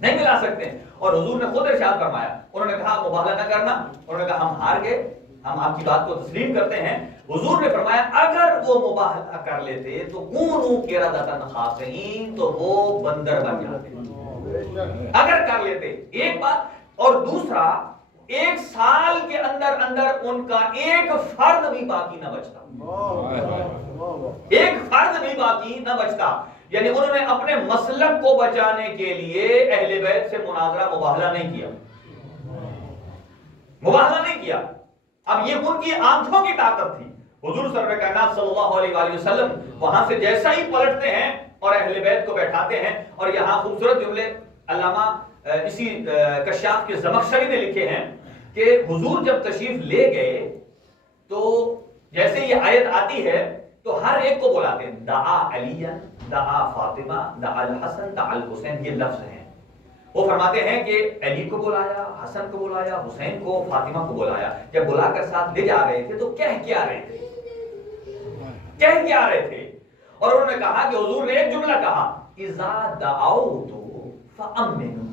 نہیں ملا سکتے. اور حضور نے خود ارشاد فرمایا، انہوں نے کہا مباہلہ نہ کرنا، انہوں نے کہا ہم ہار گئے، ہم آپ کی بات کو تسلیم کرتے ہیں. حضور نے فرمایا اگر وہ مباہلہ کر لیتے تو کونوا قردۃ خاسئین، تو وہ بندر بن جاتے اگر کر لیتے. ایک بات. اور دوسرا، 1 سال کے اندر ان کا ایک فرد بھی باقی نہ بچتا، ایک فرد بھی باقی نہ بچتا. یعنی انہوں نے اپنے مسلک کو بچانے کے لیے اہل بیت سے مناظرہ مباہلہ نہیں کیا، مباہلہ نہیں کیا. اب یہ ان کی آنکھوں کی طاقت تھی. حضور سرور کائنات صلی اللہ علیہ وآلہ وسلم وہاں سے جیسا ہی پلٹتے ہیں اور اہل بیت کو بیٹھاتے ہیں. اور یہاں خوبصورت جملے علامہ اسی کشاف کے زمخشری نے لکھے ہیں کہ حضور جب تشریف لے گئے تو جیسے یہ آیت آتی ہے تو ہر ایک کو بلاتے ہیں، دعا علی، دعا فاطمہ، دعا الحسن، دعا الحسین، یہ لفظ ہیں۔ وہ فرماتے ہیں کہ علی کو بلایا، حسن کو بلایا، حسین کو، فاطمہ کو بلایا۔ جب بلا کر ساتھ لے جا رہے تھے تو کہہ کیا رہے تھے؟ کہہ کیا رہے تھے؟ اور انہوں نے کہا کہ حضور نے ایک جملہ کہا، اذا دعوت فامنوا،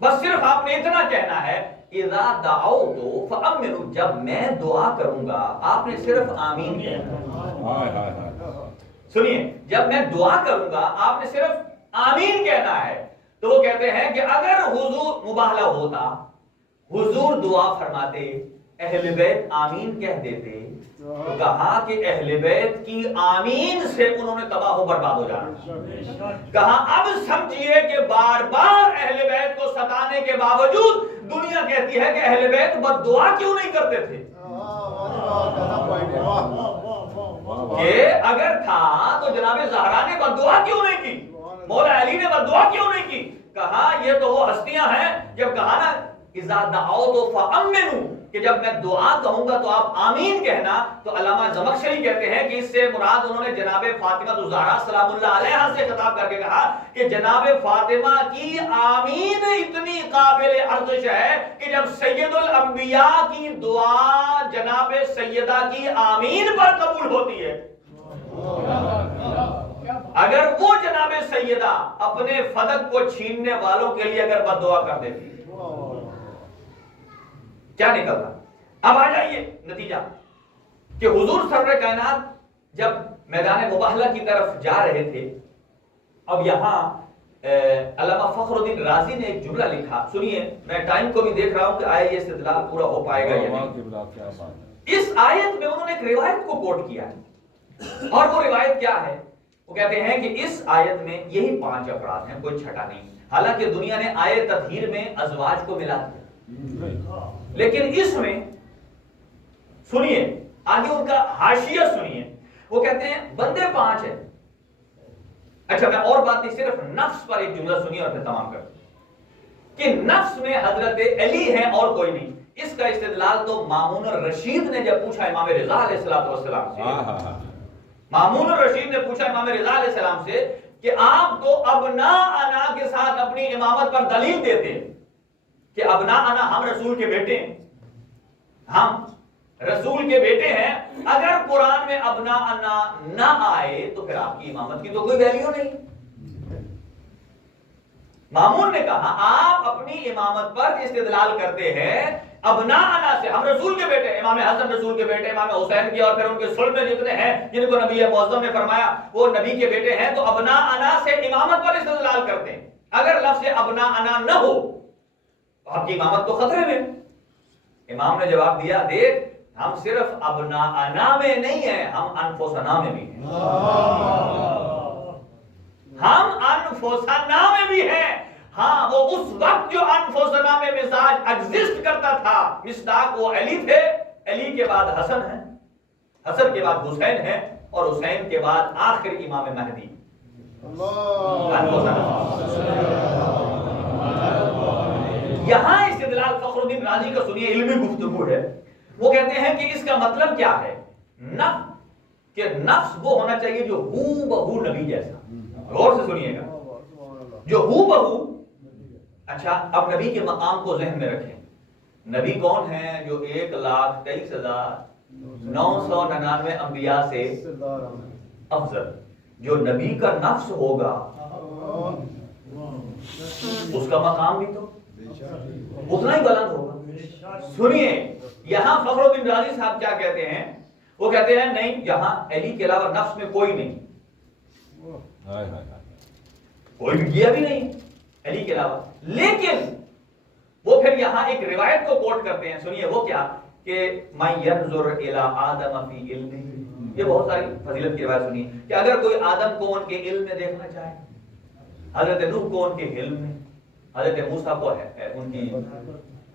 بس صرف آپ نے اتنا کہنا ہے، اذا دعوت فامنوا، جب میں دعا کروں گا آپ نے صرف آمین کہنا ہے۔ سنیے، جب میں دعا کروں گا آپ نے صرف آمین کہنا ہے۔ تو وہ کہتے ہیں کہ اگر حضور مباہلہ ہوتا، حضور دعا فرماتے، اہل بیت آمین کہہ دیتے، تو کہا کہ اہل بیت کی آمین سے انہوں نے تباہ و برباد ہو جانا۔ کہا اب سمجھیے کہ بار بار اہل بیت کو ستانے کے باوجود دنیا کہتی ہے کہ اہل بیت بد دعا کیوں نہیں کرتے تھے؟ کہ اگر تھا تو جناب زہرا نے بد دعا کیوں نہیں کی؟ مولا علی نے بد دعا کیوں نہیں کی؟ کہا یہ تو وہ ہستیاں ہیں، جب کہا نا اذا دعوت فامنوا، کہ جب میں دعا کہوں گا تو آپ آمین کہنا، تو علامہ زمخشری کہتے ہیں کہ اس سے مراد انہوں نے جناب فاطمہ الزہرا سلام اللہ علیہا سے خطاب کر کے کہا کہ جناب فاطمہ کی آمین اتنی قابل ارزش ہے کہ جب سید الانبیاء کی دعا جناب سیدہ کی آمین پر قبول ہوتی ہے، اگر وہ جناب سیدہ اپنے فدق کو چھیننے والوں کے لیے اگر بد دعا کر دیتی کیا نکلتا؟ اب آ جائیے نتیجہ کہ حضور سرور کائنات جب میدان مباہلہ کی طرف جا رہے تھے، اب یہاں علامہ فخر الدین رازی نے ایک جملہ لکھا، سنیے، میں ٹائم کو بھی دیکھ رہا ہوں کہ آئے یہ استدلال پورا ہو پائے گا یا نہیں۔ اس آیت میں انہوں نے ایک روایت کو کوٹ کیا ہے، اور وہ روایت کیا ہے؟ وہ کہتے ہیں کہ اس آیت میں یہی 5 افراد ہیں، کوئی چھٹا نہیں، حالانکہ دنیا نے آیت تطہیر میں ازواج کو ملا دیا، لیکن اس میں سنیے آگے ان کا حاشیہ سنیے، وہ کہتے ہیں بندے 5 ہیں۔ اچھا میں اور بات نہیں، صرف نفس پر ایک جملہ سنیے اور پھر تمام کر کہ نفس میں حضرت علی ہے اور کوئی نہیں۔ اس کا استدلال تو مامون الرشید نے جب پوچھا امام رضا علیہ السلام سے، مامون الرشید نے پوچھا امام رضا علیہ السلام سے کہ آپ تو ابنا انا کے ساتھ اپنی امامت پر دلیل دیتے ہیں کہ ابنا انا، ہم رسول کے بیٹے ہیں، ہم رسول کے بیٹے ہیں، اگر قرآن میں ابنا انا نہ آئے تو پھر آپ کی امامت کی تو کوئی ویلیو نہیں۔ مامون نے کہا آپ اپنی امامت پر استدلال کرتے ہیں ابنا انا سے، ہم رسول کے بیٹے، امام حسن رسول کے بیٹے، امام حسین کی اور پھر ان کے صلب میں جتنے ہیں جن کو نبی معظم نے فرمایا وہ نبی کے بیٹے ہیں، تو ابنا انا سے امامت پر استدلال کرتے ہیں۔ اگر لفظ ابنا انا نہ ہو تو آپ کی امامت تو خطرے میں۔ امام نے جواب دیا، دیکھ ہم صرف ابنا انا میں نہیں ہیں، ہم انفسنا میں بھی ہیں، ہم انفسنا میں بھی ہیں۔ ہاں وہ اس وقت جو انفسنا میں مزاج ایگزسٹ کرتا تھا، مصداق وہ علی تھے، علی کے بعد حسن ہے، حسن کے بعد حسین ہے، اور حسین کے بعد آخر امام مہدی۔ یہاں استدلال فخر الدین رازی کا سنیے، علمی گفتگو ہے، وہ کہتے ہیں کہ اس کا مطلب کیا ہے؟ کہ نفس وہ ہونا چاہیے جو ہو بہو نبی جیسا۔ غور سے سنیے گا، جو ہو بہو۔ اچھا اب نبی کے مقام کو ذہن میں رکھیں، نبی کون ہیں؟ جو 1,23,999 انبیاء سے افضل، جو نبی کا نفس ہوگا اس کا مقام بھی تو اتنا ہی بلند ہوگا۔ سنیے یہاں فخر الدین رازی صاحب کیا کہتے ہیں، وہ کہتے ہیں نہیں، یہاں علی کے علاوہ نفس میں کوئی نہیں، کوئی گیا بھی نہیں علی کے علاوہ۔ لیکن وہ پھر یہاں ایک روایت کو کوٹ کرتے ہیں، سنیے وہ کیا، کہ من ينظر الى آدم فی علمہ، یہ بہت ساری فضیلت کی روایت سنیے کہ اگر کوئی آدم کو ان کے علم میں دیکھنا چاہے، حضرت نوح کو ان کے علم میں، حضرت موسیٰ کو ان کی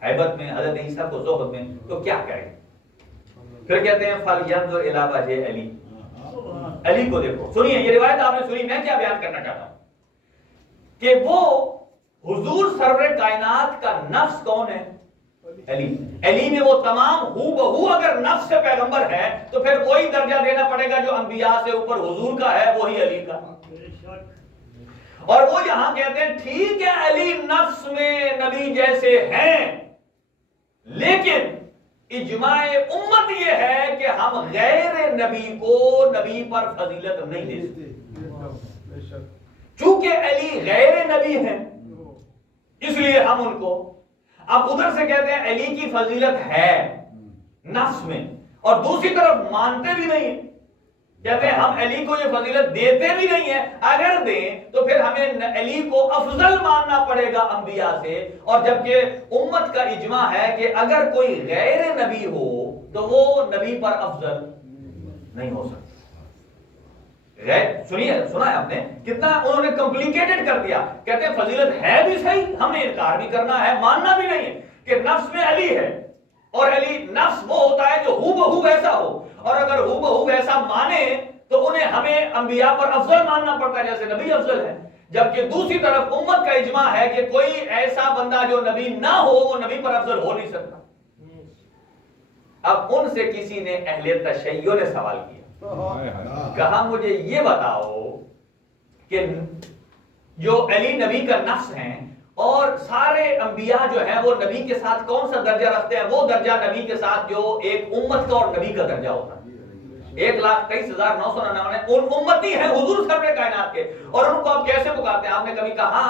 ہیبت میں، حضرت عیسیٰ کو زہد میں، تو کیا کرے؟ پھر کہتے ہیں فَلْيَنظُرْ إِلَىٰ وَجْهِ علی، علی کو دیکھو۔ سنیے یہ روایت آپ نے سنی، میں کیا بیان کرنا چاہتا ہوں کہ وہ حضور سرور کائنات کا نفس کون ہے؟ علی میں وہ تمام ہو بہو اگر نفس سے پیغمبر ہے تو پھر وہی درجہ دینا پڑے گا جو انبیاء سے اوپر حضور کا ہے، وہی علی کا۔ اور وہ یہاں کہتے ہیں ٹھیک ہے علی نفس میں نبی جیسے ہیں، لیکن اجماع امت یہ ہے کہ ہم غیر نبی کو نبی پر فضیلت نہیں دے سکتے، چونکہ علی غیر نبی ہیں اس لیے ہم ان کو، اب ادھر سے کہتے ہیں علی کی فضیلت ہے نفس میں، اور دوسری طرف مانتے بھی نہیں ہیں، کہتے ہیں ہم علی کو یہ فضیلت دیتے بھی نہیں ہیں، اگر دیں تو پھر ہمیں علی کو افضل ماننا پڑے گا انبیاء سے، اور جبکہ امت کا اجماع ہے کہ اگر کوئی غیر نبی ہو تو وہ نبی پر افضل نہیں ہو سکتا۔ سنیے، سنا ہے آپ نے کتنا انہوں نے کمپلیکیٹڈ کر دیا، کہتے ہیں فضیلت ہے بھی صحیح، ہم نے انکار بھی کرنا ہے، ماننا بھی نہیں ہے کہ نفس میں علی ہے، اور علی نفس وہ ہوتا ہے جو ہو بہو ویسا ہو، اور اگر ہو بہو ویسا مانے تو انہیں ہمیں انبیاء پر افضل ماننا پڑتا ہے جیسے نبی افضل ہے، جبکہ دوسری طرف امت کا اجماع ہے کہ کوئی ایسا بندہ جو نبی نہ ہو وہ نبی پر افضل ہو نہیں سکتا۔ اب ان سے کسی نے اہل تشیع نے سوال کیا، کہا مجھے یہ بتاؤ کہ جو علی نبی کا نفس ہیں اور سارے انبیاء جو ہیں وہ نبی کے ساتھ کون سا درجہ رکھتے ہیں؟ وہ درجہ نبی کے ساتھ جو ایک امت کا اور نبی کا درجہ ہوتا ہے۔ 1,23,999 ان امتی ہیں حضور سرور کائنات کے، اور ان کو آپ کیسے پکارتے ہیں؟ آپ نے کبھی کہا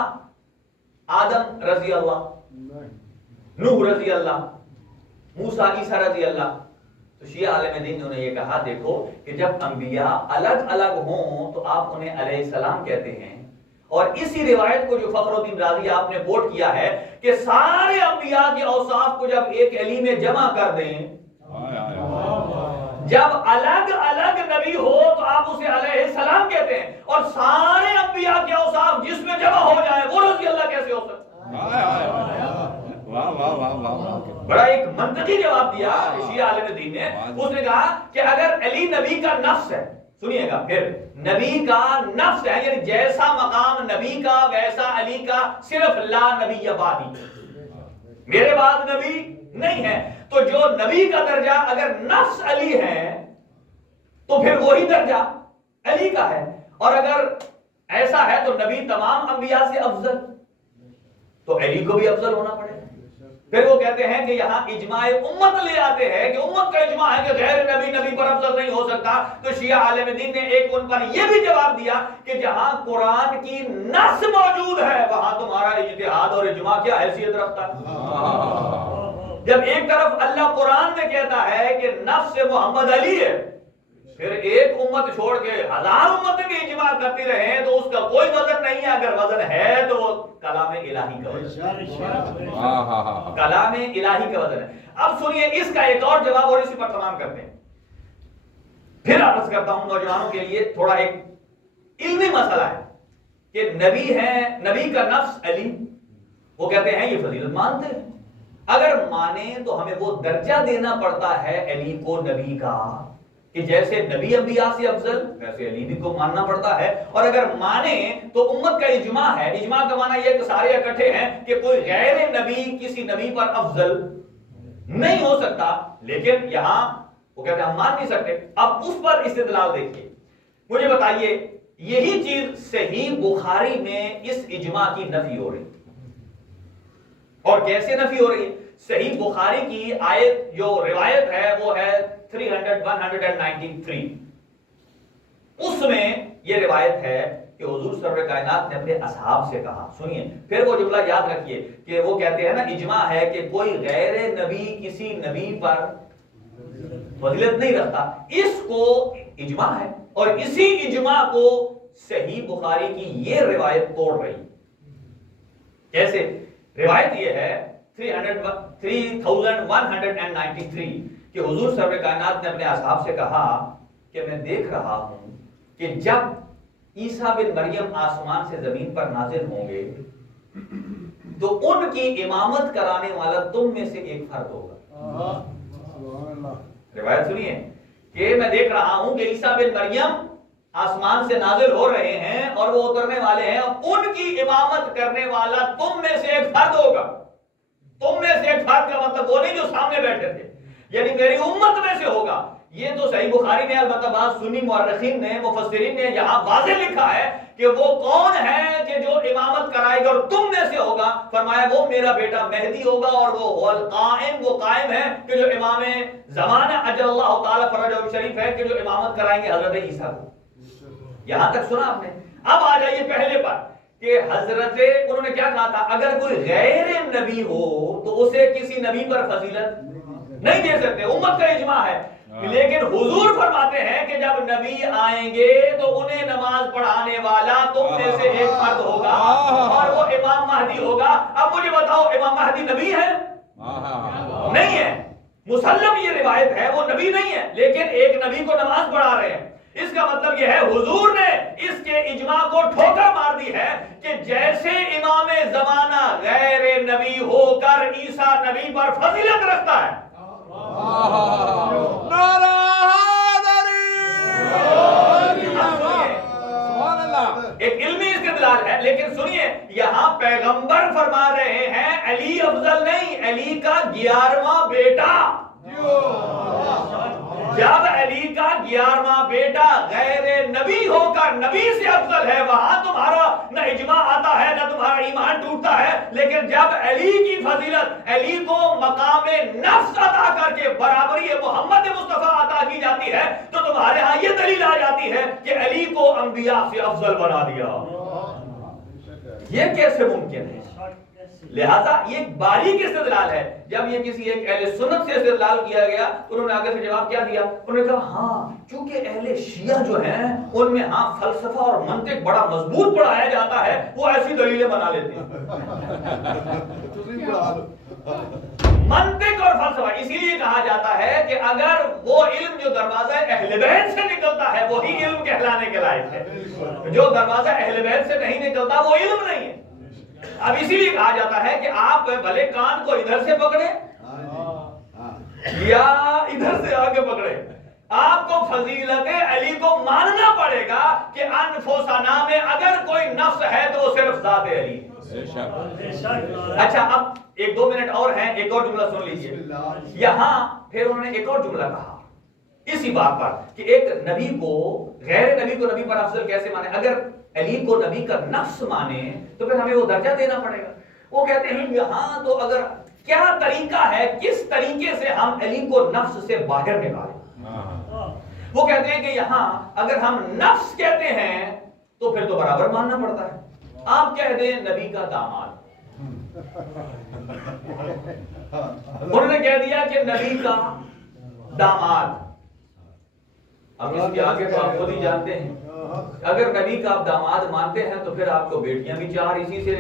آدم رضی اللہ، نوح رضی اللہ، موسیٰ عیسیٰ رضی اللہ؟ تو شیعہ عالم دین نے یہ کہا دیکھو کہ جب انبیاء الگ الگ ہوں تو آپ انہیں علیہ السلام کہتے ہیں، اور اسی روایت کو جو فخر الدین رازی آپ نے کوٹ کیا ہے کہ سارے انبیاء کے اوصاف کو جب ایک علی میں جمع کر دیں، جب الگ الگ نبی ہو تو آپ اسے علیہ السلام کہتے ہیں، اور سارے انبیاء کے اوصاف جس میں جمع ہو جائیں وہ رضی اللہ کیسے ہو سکتا ہے؟ بڑا ایک منطقی جواب دیا شیعہ عالم دین نے۔ اس نے کہا کہ اگر علی نبی کا نفس ہے، سنیے گا پھر، نبی کا نفس ہے یعنی جیسا مقام نبی کا ویسا علی کا، صرف لا نبی بعدی، میرے بعد نبی نہیں ہے، تو جو نبی کا درجہ اگر نفس علی ہے تو پھر وہی درجہ علی کا ہے، اور اگر ایسا ہے تو نبی تمام انبیاء سے افضل، تو علی کو بھی افضل ہونا پڑے گا۔ پھر وہ کہتے ہیں کہ یہاں اجماع امت لے آتے ہیں کہ امت کا اجماع ہے کہ غیر نبی نبی پر افضل نہیں ہو سکتا، تو شیعہ عالم دین نے ایک ان پر یہ بھی جواب دیا کہ جہاں قرآن کی نص موجود ہے وہاں تمہارا اجتہاد اور اجماع کیا حیثیت رکھتا ہے؟ جب ایک طرف اللہ قرآن میں کہتا ہے کہ نفس محمد علی ہے، پھر ایک امت چھوڑ کے 1000 امتیں بھی اجماع کرتی رہے تو اس کا کوئی وزن نہیں ہے، اگر وزن ہے تو وہ کلام الہی کا وزن ہے، کلام الہی کا وزن ہے۔ اب سنیے اس کا ایک اور جواب اور اسی پر تمام کرتے ہیں۔ پھر عرض کرتا ہوں نوجوانوں کے لیے تھوڑا ایک علمی مسئلہ ہے کہ نبی ہیں، نبی کا نفس علی، وہ کہتے ہیں یہ فضیلت مانتے ہیں، اگر مانے تو ہمیں وہ درجہ دینا پڑتا ہے علی کو نبی کا کہ جیسے نبی انبیاء سے افضل ویسے علی بھی کو ماننا پڑتا ہے، اور اگر مانے تو امت کا اجماع ہے، اجماع کا معنی یہ کہ سارے اکٹھے ہیں کہ کوئی غیر نبی کسی نبی پر افضل نہیں ہو سکتا، لیکن یہاں وہ کہتے ہیں ہم مان نہیں سکتے۔ اب اس پر استدلال دیکھیے، مجھے بتائیے یہی چیز صحیح بخاری میں اس اجماع کی نفی ہو رہی اور کیسے نفی ہو رہی ہے؟ صحیح بخاری کی آیت جو روایت ہے وہ ہے 193، اس میں یہ روایت ہے کہ حضور سرور کائنات نے اپنے اصحاب سے کہا، سنیے پھر وہ جملہ یاد رکھیے کہ وہ کہتے ہیں نا اجماع ہے کہ کوئی غیر نبی کسی نبی پر فضیلت نہیں رکھتا، اس کو اجماع ہے، اور اسی اجماع کو صحیح بخاری کی یہ روایت توڑ رہی۔ کیسے؟ روایت یہ ہے 3193 کہ حضور سرور کائنات نے اپنے اصحاب سے کہا کہ میں دیکھ رہا ہوں کہ جب عیسیٰ بن مریم آسمان سے زمین پر نازل ہوں گے تو ان کی امامت کرانے والا تم میں سے ایک فرد ہوگا۔ روایت سنیے کہ میں دیکھ رہا ہوں کہ عیسیٰ بن مریم آسمان سے نازل ہو رہے ہیں اور وہ اترنے والے ہیں، ان کی امامت کرنے والا تم میں سے ایک فرد ہوگا۔ تم میں سے ایک فرد کا مطلب مطلب وہ نہیں جو سامنے بیٹھے تھے، یعنی میری امت میں سے ہوگا. یہ تو صحیح بخاری میں البتہ بعض سنی مورخین نے مفسرین نے یہاں واضح لکھا ہے کہ وہ کون ہے کہ جو امامت کرائے گا اور تم میں سے ہوگا. فرمایا وہ میرا بیٹا مہدی ہوگا اور وہ القائم، وہ قائم ہے کہ جو امام زمانہ اجل اللہ تعالی فرجہ شریف ہے کہ جو امامت کرائیں گے حضرت عیسیٰ کو. یہاں تک سنا آپ نے. اب آ جائیے پہلے پر کہ حضرت انہوں نے کیا کہا تھا، اگر کوئی غیر نبی ہو تو اسے کسی نبی پر فضیلت نہیں دے سکتے، امت کا اجماع ہے. لیکن حضور فرماتے ہیں کہ جب نبی آئیں گے تو انہیں نماز پڑھانے والا تم میں سے ایک فرد ہوگا اور وہ امام مہدی ہوگا. اب مجھے بتاؤ امام مہدی نبی ہے؟ نہیں ہے. مسلم یہ روایت ہے وہ نبی نہیں ہے، لیکن ایک نبی کو نماز پڑھا رہے ہیں. اس کا مطلب یہ ہے حضور نے اس کے اجماع کو ٹھوکر مار دی ہے کہ جیسے امام زمانہ غیر نبی ہو کر عیسیٰ نبی پر فضیلت رکھتا ہے. ایک علمی استدلال ہے، لیکن سنیے یہاں پیغمبر فرما رہے ہیں علی افضل نہیں، علی کا 11واں بیٹا. جب علی کا 11واں بیٹا غیر نبی ہو کر نبی سے افضل ہے، وہاں تمہارا نہ اجماع آتا ہے نہ تمہارا ایمان ٹوٹتا ہے. لیکن جب علی کی فضیلت، علی کو مقام نفس عطا کر کے برابری محمد مصطفیٰ عطا کی جاتی ہے تو تمہارے ہاں یہ دلیل آ جاتی ہے کہ علی کو انبیاء سے افضل بنا دیا. یہ کیسے ممکن ہے؟ لہذا یہ ایک باریک استدلال ہے. جب یہ کسی ایک اہل سنت سے استدلال کیا گیا تو انہوں نے آگے سے جواب کیا دیا؟ انہوں نے کہا ہاں چونکہ اہل شیعہ جو ہیں ان میں ہاں فلسفہ اور منطق بڑا مضبوط پڑھایا جاتا ہے، وہ ایسی دلیلیں بنا لیتے ہیں. منطق اور فلسفہ اسی لیے کہا جاتا ہے کہ اگر وہ علم جو دروازہ اہل بیت سے نکلتا ہے وہی علم کہلانے کے لائق ہے، جو دروازہ اہل بیت سے نہیں نکلتا وہ علم نہیں ہے. اب اسی لیے کہا جاتا ہے کہ آپ بھلے کان کو ادھر سے پکڑے یا ادھر سے آگے پکڑے، آپ کو فضیلت علی کو ماننا پڑے گا کہ انفسنا میں اگر کوئی نفس ہے تو وہ صرف ذات علی. اچھا اب 1-2 منٹ اور ہیں، ایک اور جملہ سن لیجئے. یہاں پھر انہوں نے ایک اور جملہ کہا اسی بات پر کہ ایک نبی کو غیر نبی کو نبی پر افضل کیسے مانے؟ اگر علی کو نبی کا نفس مانے تو پھر ہمیں وہ درجہ دینا پڑے گا. وہ کہتے ہیں یہاں تو اگر کیا طریقہ ہے، کس طریقے سے ہم علی کو نفس سے باہر نکالیں؟ وہ کہتے ہیں کہ یہاں اگر ہم نفس کہتے ہیں تو پھر تو برابر ماننا پڑتا ہے. آپ کہہ دیں نبی کا داماد، انہوں نے کہہ دیا کہ نبی کا داماد. اب اس کے آگے تو آپ خود ہی جانتے ہیں، اگر نبی کا آپ داماد مانتے ہیں تو پھر آپ کو بیٹیاں بھی 4 اسی سے.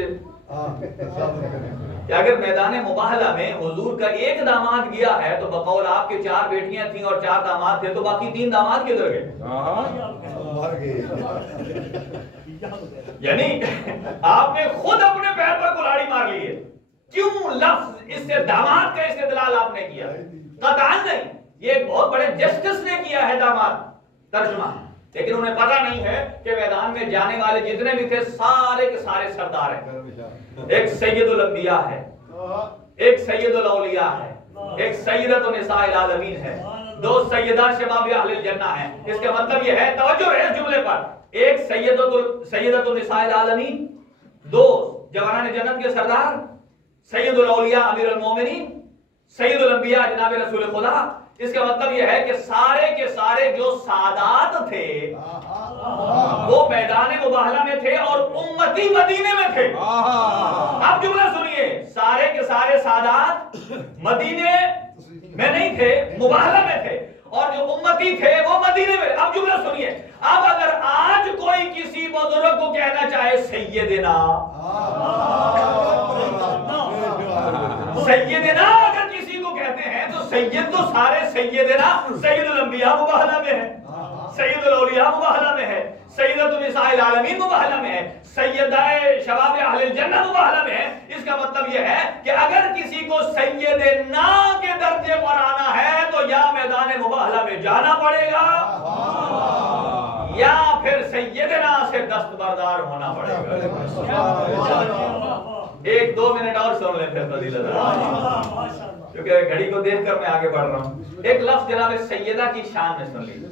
کہ اگر میدان مباہلہ میں حضور کا ایک داماد گیا ہے تو بقول آپ کے 4 بیٹیاں تھیں اور 4 داماد تھے تو باقی 3 داماد کدھر گئے؟ یعنی آپ نے خود اپنے پیر پر کلاڑی مار لی ہے. کیوں لفظ اس سے داماد کا استدلال آپ نے کیا؟ قطعاً نہیں، یہ ایک بہت بڑے جسٹس نے کیا ہے داماد ترجمہ، لیکن انہیں پتہ نہیں ہے کہ میدان میں جانے والے جتنے بھی تھے سارے کے سارے سردار ہیں. ایک سید الانبیاء ہے، ایک سید الاولیاء ہے، ایک سیدۃ النساء العالمین ہے، 2 سیدہ شباب اہل الجنہ ہیں. اس کا مطلب یہ ہے، توجہ ہے اس جملے پر، ایک سیدۃ النساء العالمین، 2 جوانان جنت کے سردار، سید الاولیاء امیر المومنین، سید الانبیاء جناب رسول خدا. اس کا مطلب یہ ہے کہ سارے کے سارے جو سادات تھے وہ میدان مباہلہ میں تھے اور امتی مدینے میں تھے. اب جملہ سنیے، سارے کے سارے سادات مدینے میں نہیں تھے، مباہلہ میں تھے، اور جو امتی تھے وہ مدینے میں. اب جملہ سنیے، اب اگر آج کوئی کسی بزرگ کو کہنا چاہے سیدنا اگر کسی کو کہتے ہیں تو سید تو سارے سیدنا، سید الانبیاء مباہلہ میں ہے، سید الاولیاء مباہلہ میں ہے، سیدۃ النساء العالمین مباہلہ میں ہے، سیدہ شباب اہل الجنہ مباہلہ میں ہے. اس کا مطلب یہ ہے کہ اگر کسی کو سیدنا کے درجے پر آنا ہے تو یا میدان مباہلہ میں جانا پڑے گا یا پھر سیدنا سے دستبردار ہونا پڑے گا. ایک دو منٹ اور سن لیں پھر فضیلت، کیونکہ گھڑی کو دیکھ کر میں آگے بڑھ رہا ہوں۔ ایک لفظ جناب سیدہ کی شان میں سن لیجیے۔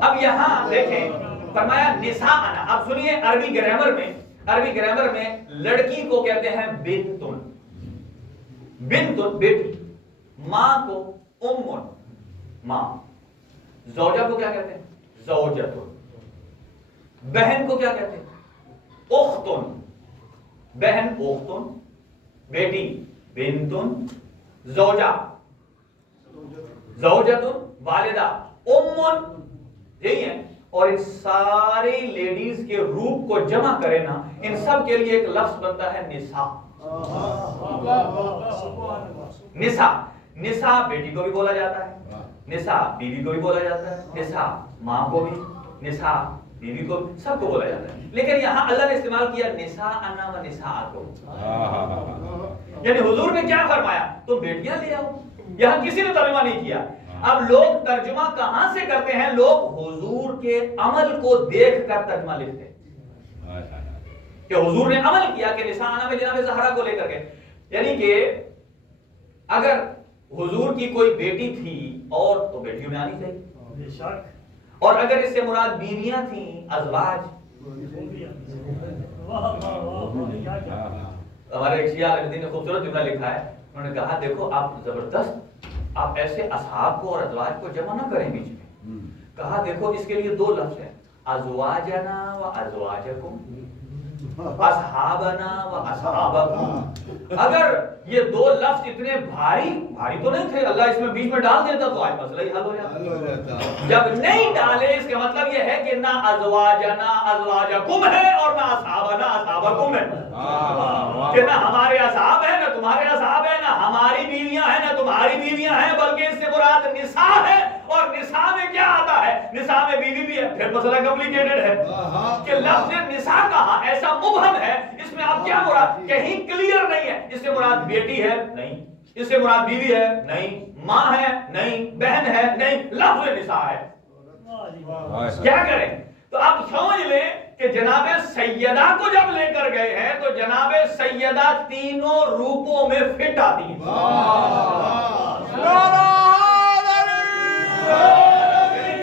اب یہاں دیکھیں فرمایا نساءنا، اب سنیے عربی گرامر میں لڑکی کو کہتے ہیں بنتن، بنتن بیٹی، ماں کو امن ماں، زوجہ کو کیا کہتے ہیں زوجتن، بہن کو کیا کہتے ہیں اختن، بہن اختن، بیٹی بنتن، زوجہ زوجتن، والدہ امن، یہی ہے۔ اور ان ساری لیڈیز کے روپ کو جمع کرے نا، ان سب کے لیے ایک لفظ بنتا ہے نساء۔ نساء، نساء بیٹی کو بھی بولا جاتا ہے، نساء بیوی کو بھی بولا جاتا ہے، نساء ماں کو بھی، نساء بیوی کو، سب کو بولا جاتا ہے۔ لیکن یہاں اللہ نے استعمال کیا نساءنا و نساءکم، یعنی حضور نے کیا فرمایا تم بیٹیاں لے آؤ، یہاں کسی نے ترجمہ نہیں کیا۔ اب لوگ ترجمہ کہاں سے کرتے ہیں؟ لوگ حضور کے عمل کو دیکھ کر ترجمہ لکھتے ہیں کہ حضور نے عمل کیا کہ نساءنا میں جناب زہرا کو لے کر کے، یعنی کہ اگر حضور کی کوئی بیٹی تھی اور تو بیٹیوں میں آنی چاہیے، اور اگر اس سے مراد بیویاں تھیں ازواج۔ ہمارے ایک شیعہ عالم دین نے خوبصورت جملہ لکھا ہے، انہوں نے کہا دیکھو آپ زبردست، آپ ایسے اصحاب کو اور ازواج کو جمع نہ کریں بیچ میں، کہا دیکھو اس کے لیے دو لفظ ہیں، ازواجنا و ازواجکم، اصحابنا و اصحابکم۔ اگر یہ دو لفظ اتنے بھاری تو نہیں تھے، اللہ اس میں بیچ میں ڈال دیتا تو آج مسئلہ ہی حل ہو جاتا۔ جب نہیں ڈالے اس کا مطلب یہ ہے کہ نہ ازواجنا ازواجکم ہے اور نہ اصحابنا اصحابکم ہے، کہ نہ ہمارے اصحاب ہیں نہ تمہارے اصحاب ہیں، نہ ہماری بیویاں ہیں نہ تمہاری بیویاں ہیں، بلکہ اس سے مراد نساء ہے، اور نساء میں کیا آتا ہے؟ نساء میں بیوی بھی ہے، پھر مسئلہ کمپلیکیٹڈ ہے کہ لفظ نساء کہا ایسا مبہم ہے، اس میں اب کیا مراد کہیں کلیئر نہیں ہے، اس سے مراد بیٹی ہے نہیں، اس سے مراد بیوی ہے نہیں، ماں ہے نہیں، بہن ہے نہیں، لفظ نساء ہے۔ کیا کریں؟ تو آپ سمجھ لیں کہ جناب سیدہ کو جب لے کر گئے ہیں تو جناب سیدہ تینوں روپوں میں فٹ آتی ہیں۔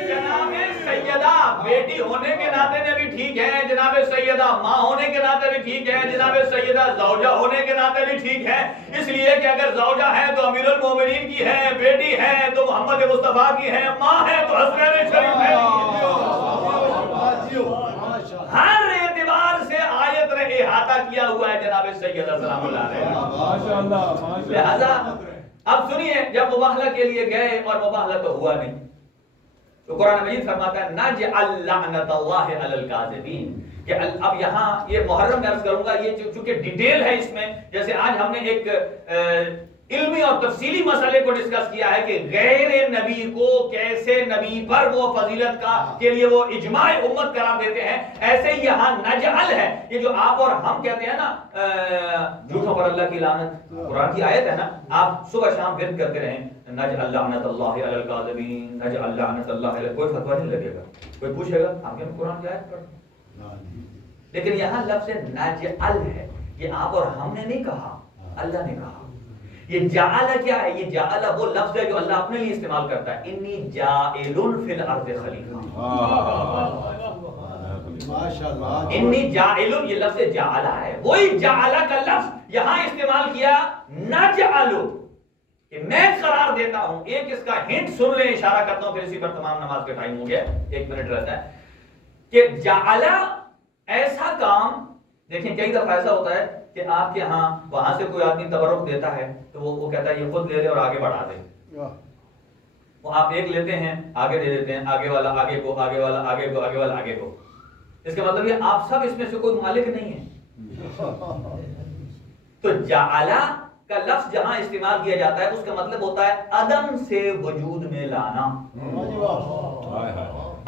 جناب سیدہ بیٹی ہونے کے ناطے میں بھی ٹھیک ہے، جناب سیدہ ماں ہونے کے ناطے بھی ٹھیک ہے، جناب سیدہ زوجہ ہونے کے ناطے بھی ٹھیک ہے، اس لیے کہ اگر زوجہ ہے تو امیر المومنین کی ہے، بیٹی ہے تو محمد مصطفیٰ کی ہے، ماں ہے تو حسنین شریف ہے۔ ہر اعتبار سے آیت نے احاطہ کیا ہوا ہے جناب سیدہ سلام اللہ علیہ۔ لہذا اب سنیے، جب مباہلہ کے لیے گئے اور مباہلہ تو ہوا نہیں، تو قرآن مجید فرماتا ہے نجعل لعنت اللہ علی الکاذبین، کہ اب یہاں یہ محرم میں عرض کروں گا، یہ چونکہ ڈیٹیل ہے اس میں، جیسے آج ہم نے ایک علمی اور تفصیلی مسئلے کو ڈسکس کیا ہے کہ غیر نبی کو کیسے نبی پر وہ فضیلت کا کے لیے وہ اجماع امت قرار دیتے ہیں، ایسے ہی یہاں نجعل ہے، یہ جو آپ اور ہم کہتے ہیں نا جھوٹوں پر اللہ کی لعنت، قرآن کی آیت ہے نا، آپ صبح شام ورد کرتے رہیں نجعل لعنت اللہ علی الکاذبین، نجعل لعنت اللہ علی، کوئی فتویٰ نہیں لگے گا، کوئی پوچھے گا آپ نے قرآن کی آیت پڑھ، لیکن یہاں لفظ نجعل ہے، یہ آپ اور ہم نے نہیں کہا، اللہ نے کہا۔ یہ جعل کیا ہے؟ یہ جعل وہ لفظ ہے جو اللہ اپنے لیے استعمال کرتا ہے، انی جاعل فی الارض خلیفہ، انی جاعل، یہ لفظ جعل ہے، وہی جعل کا لفظ یہاں استعمال کیا نجعل، کہ میں قرار دیتا ہوں۔ ایک اس کا ہنٹ سن لیں، اشارہ کرتا ہوں، پھر اسی پر تمام نماز کا ٹائم ہو گیا، 1 منٹ رہتا ہے، کہ جعل ایسا کام، دیکھیں کئی دفعہ ایسا ہوتا ہے کہ آپ کے ہاں وہاں سے کوئی آدمی تبرک دیتا ہے تو وہ کہتا ہے یہ خود لے لے اور آگے بڑھا دے، وہ آپ ایک لیتے ہیں آگے دے دیتے ہیں، آگے والا آگے کو، آگے والا آگے کو، آگے والا آگے کو، اس کا مطلب یہ آپ سب اس میں سے کوئی مالک نہیں ہے۔ تو جعل کا لفظ جہاں استعمال کیا جاتا ہے اس کا مطلب ہوتا ہے عدم سے وجود میں لانا،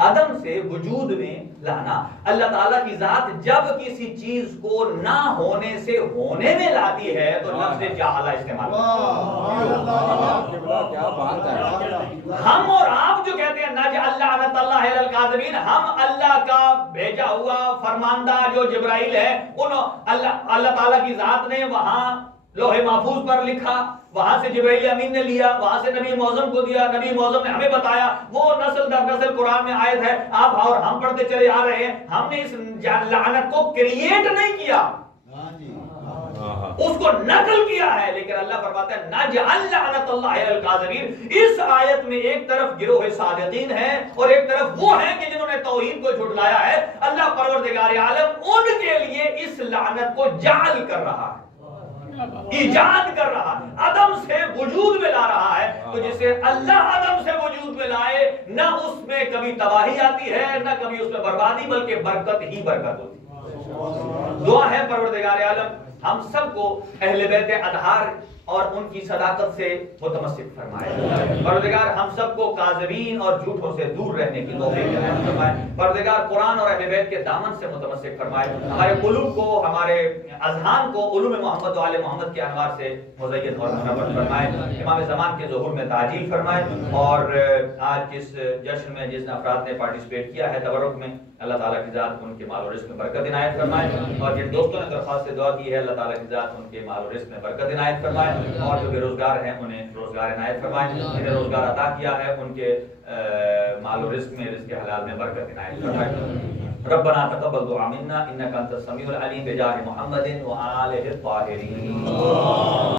عدم سے وجود میں لانا۔ اللہ تعالیٰ کی ذات جب کسی چیز کو نہ ہونے سے ہونے میں لاتی ہے تو لفظ جعل استعمال کرتی ہے۔ ہم اور آپ جو کہتے کہتے ہیں نجعل لعنت اللہ علی الکاذبین، ہم اللہ کا بھیجا ہوا فرماندہ جو جبرائیل ہے، اللہ تعالیٰ کی ذات نے وہاں لوح محفوظ پر لکھا، وہاں سے جبرائیل امین نے لیا، وہاں سے نبی معظم کو دیا، نبی معظم نے ہمیں بتایا، وہ نسل در نسل قرآن میں آیت ہے، آپ اور ہم پڑھتے چلے آ رہے ہیں۔ ہم نے اس لعنت کو کریٹ نہیں کیا، اس کو نقل کیا ہے، لیکن اللہ فرماتا ہے نجعل لعنت اللہ علی الکاذبین۔ اس آیت میں ایک طرف گروہ صادقین ہیں اور ایک طرف وہ ہیں کہ جنہوں نے توحید کو جھٹلایا ہے۔ اللہ پروردگار عالم ان کے لیے اس لعنت کو جعل کر رہا ہے، ایجاد کر رہا ہے، عدم سے وجود میں لا رہا ہے۔ تو جسے اللہ عدم سے وجود میں لائے، نہ اس میں کبھی تباہی آتی ہے، نہ کبھی اس میں بربادی، بلکہ برکت ہی برکت ہوتی ہے۔ دعا ہے پروردگار عالم ہم سب کو اہل بیت اطہار اور ان کی صداقت سے متمسک فرمائے۔ پروردگار ہم سب کو کاذبین اور جھوٹوں سے دور رہنے کی توفیق عنایت فرمائے۔ پروردگار قرآن اور اہل بیت کے دامن سے متمسک فرمائے۔ ہمارے قلوب کو، ہمارے اذہان کو علوم محمد و آل محمد کے انوار سے مزین اور منور فرمائے۔ امام زمان کے ظہور میں تعجیل فرمائے، اور آج جس جشن میں جس افراد نے پارٹیسپیٹ کیا ہے تبرک میں، اللہ تعالیٰ کی ذات ان کے مال و رزق میں برکت عنایت فرمائے، اور جن دوستوں نے درخواست سے دعا کی ہے اللہ تعالیٰ کی ذات ان کے مال و رزق میں برکت عنایت فرمائے، اور جو بے روزگار ہیں انہیں روزگار عنایت فرمائے، جنہیں روزگار عطا کیا ہے ان کے مال و رزق میں، رزق حلال میں برکت عنایت فرمائے۔ ربنا تقبل دعاء منا انك انت السميع العليم بجاه محمد وآله الطاهرين۔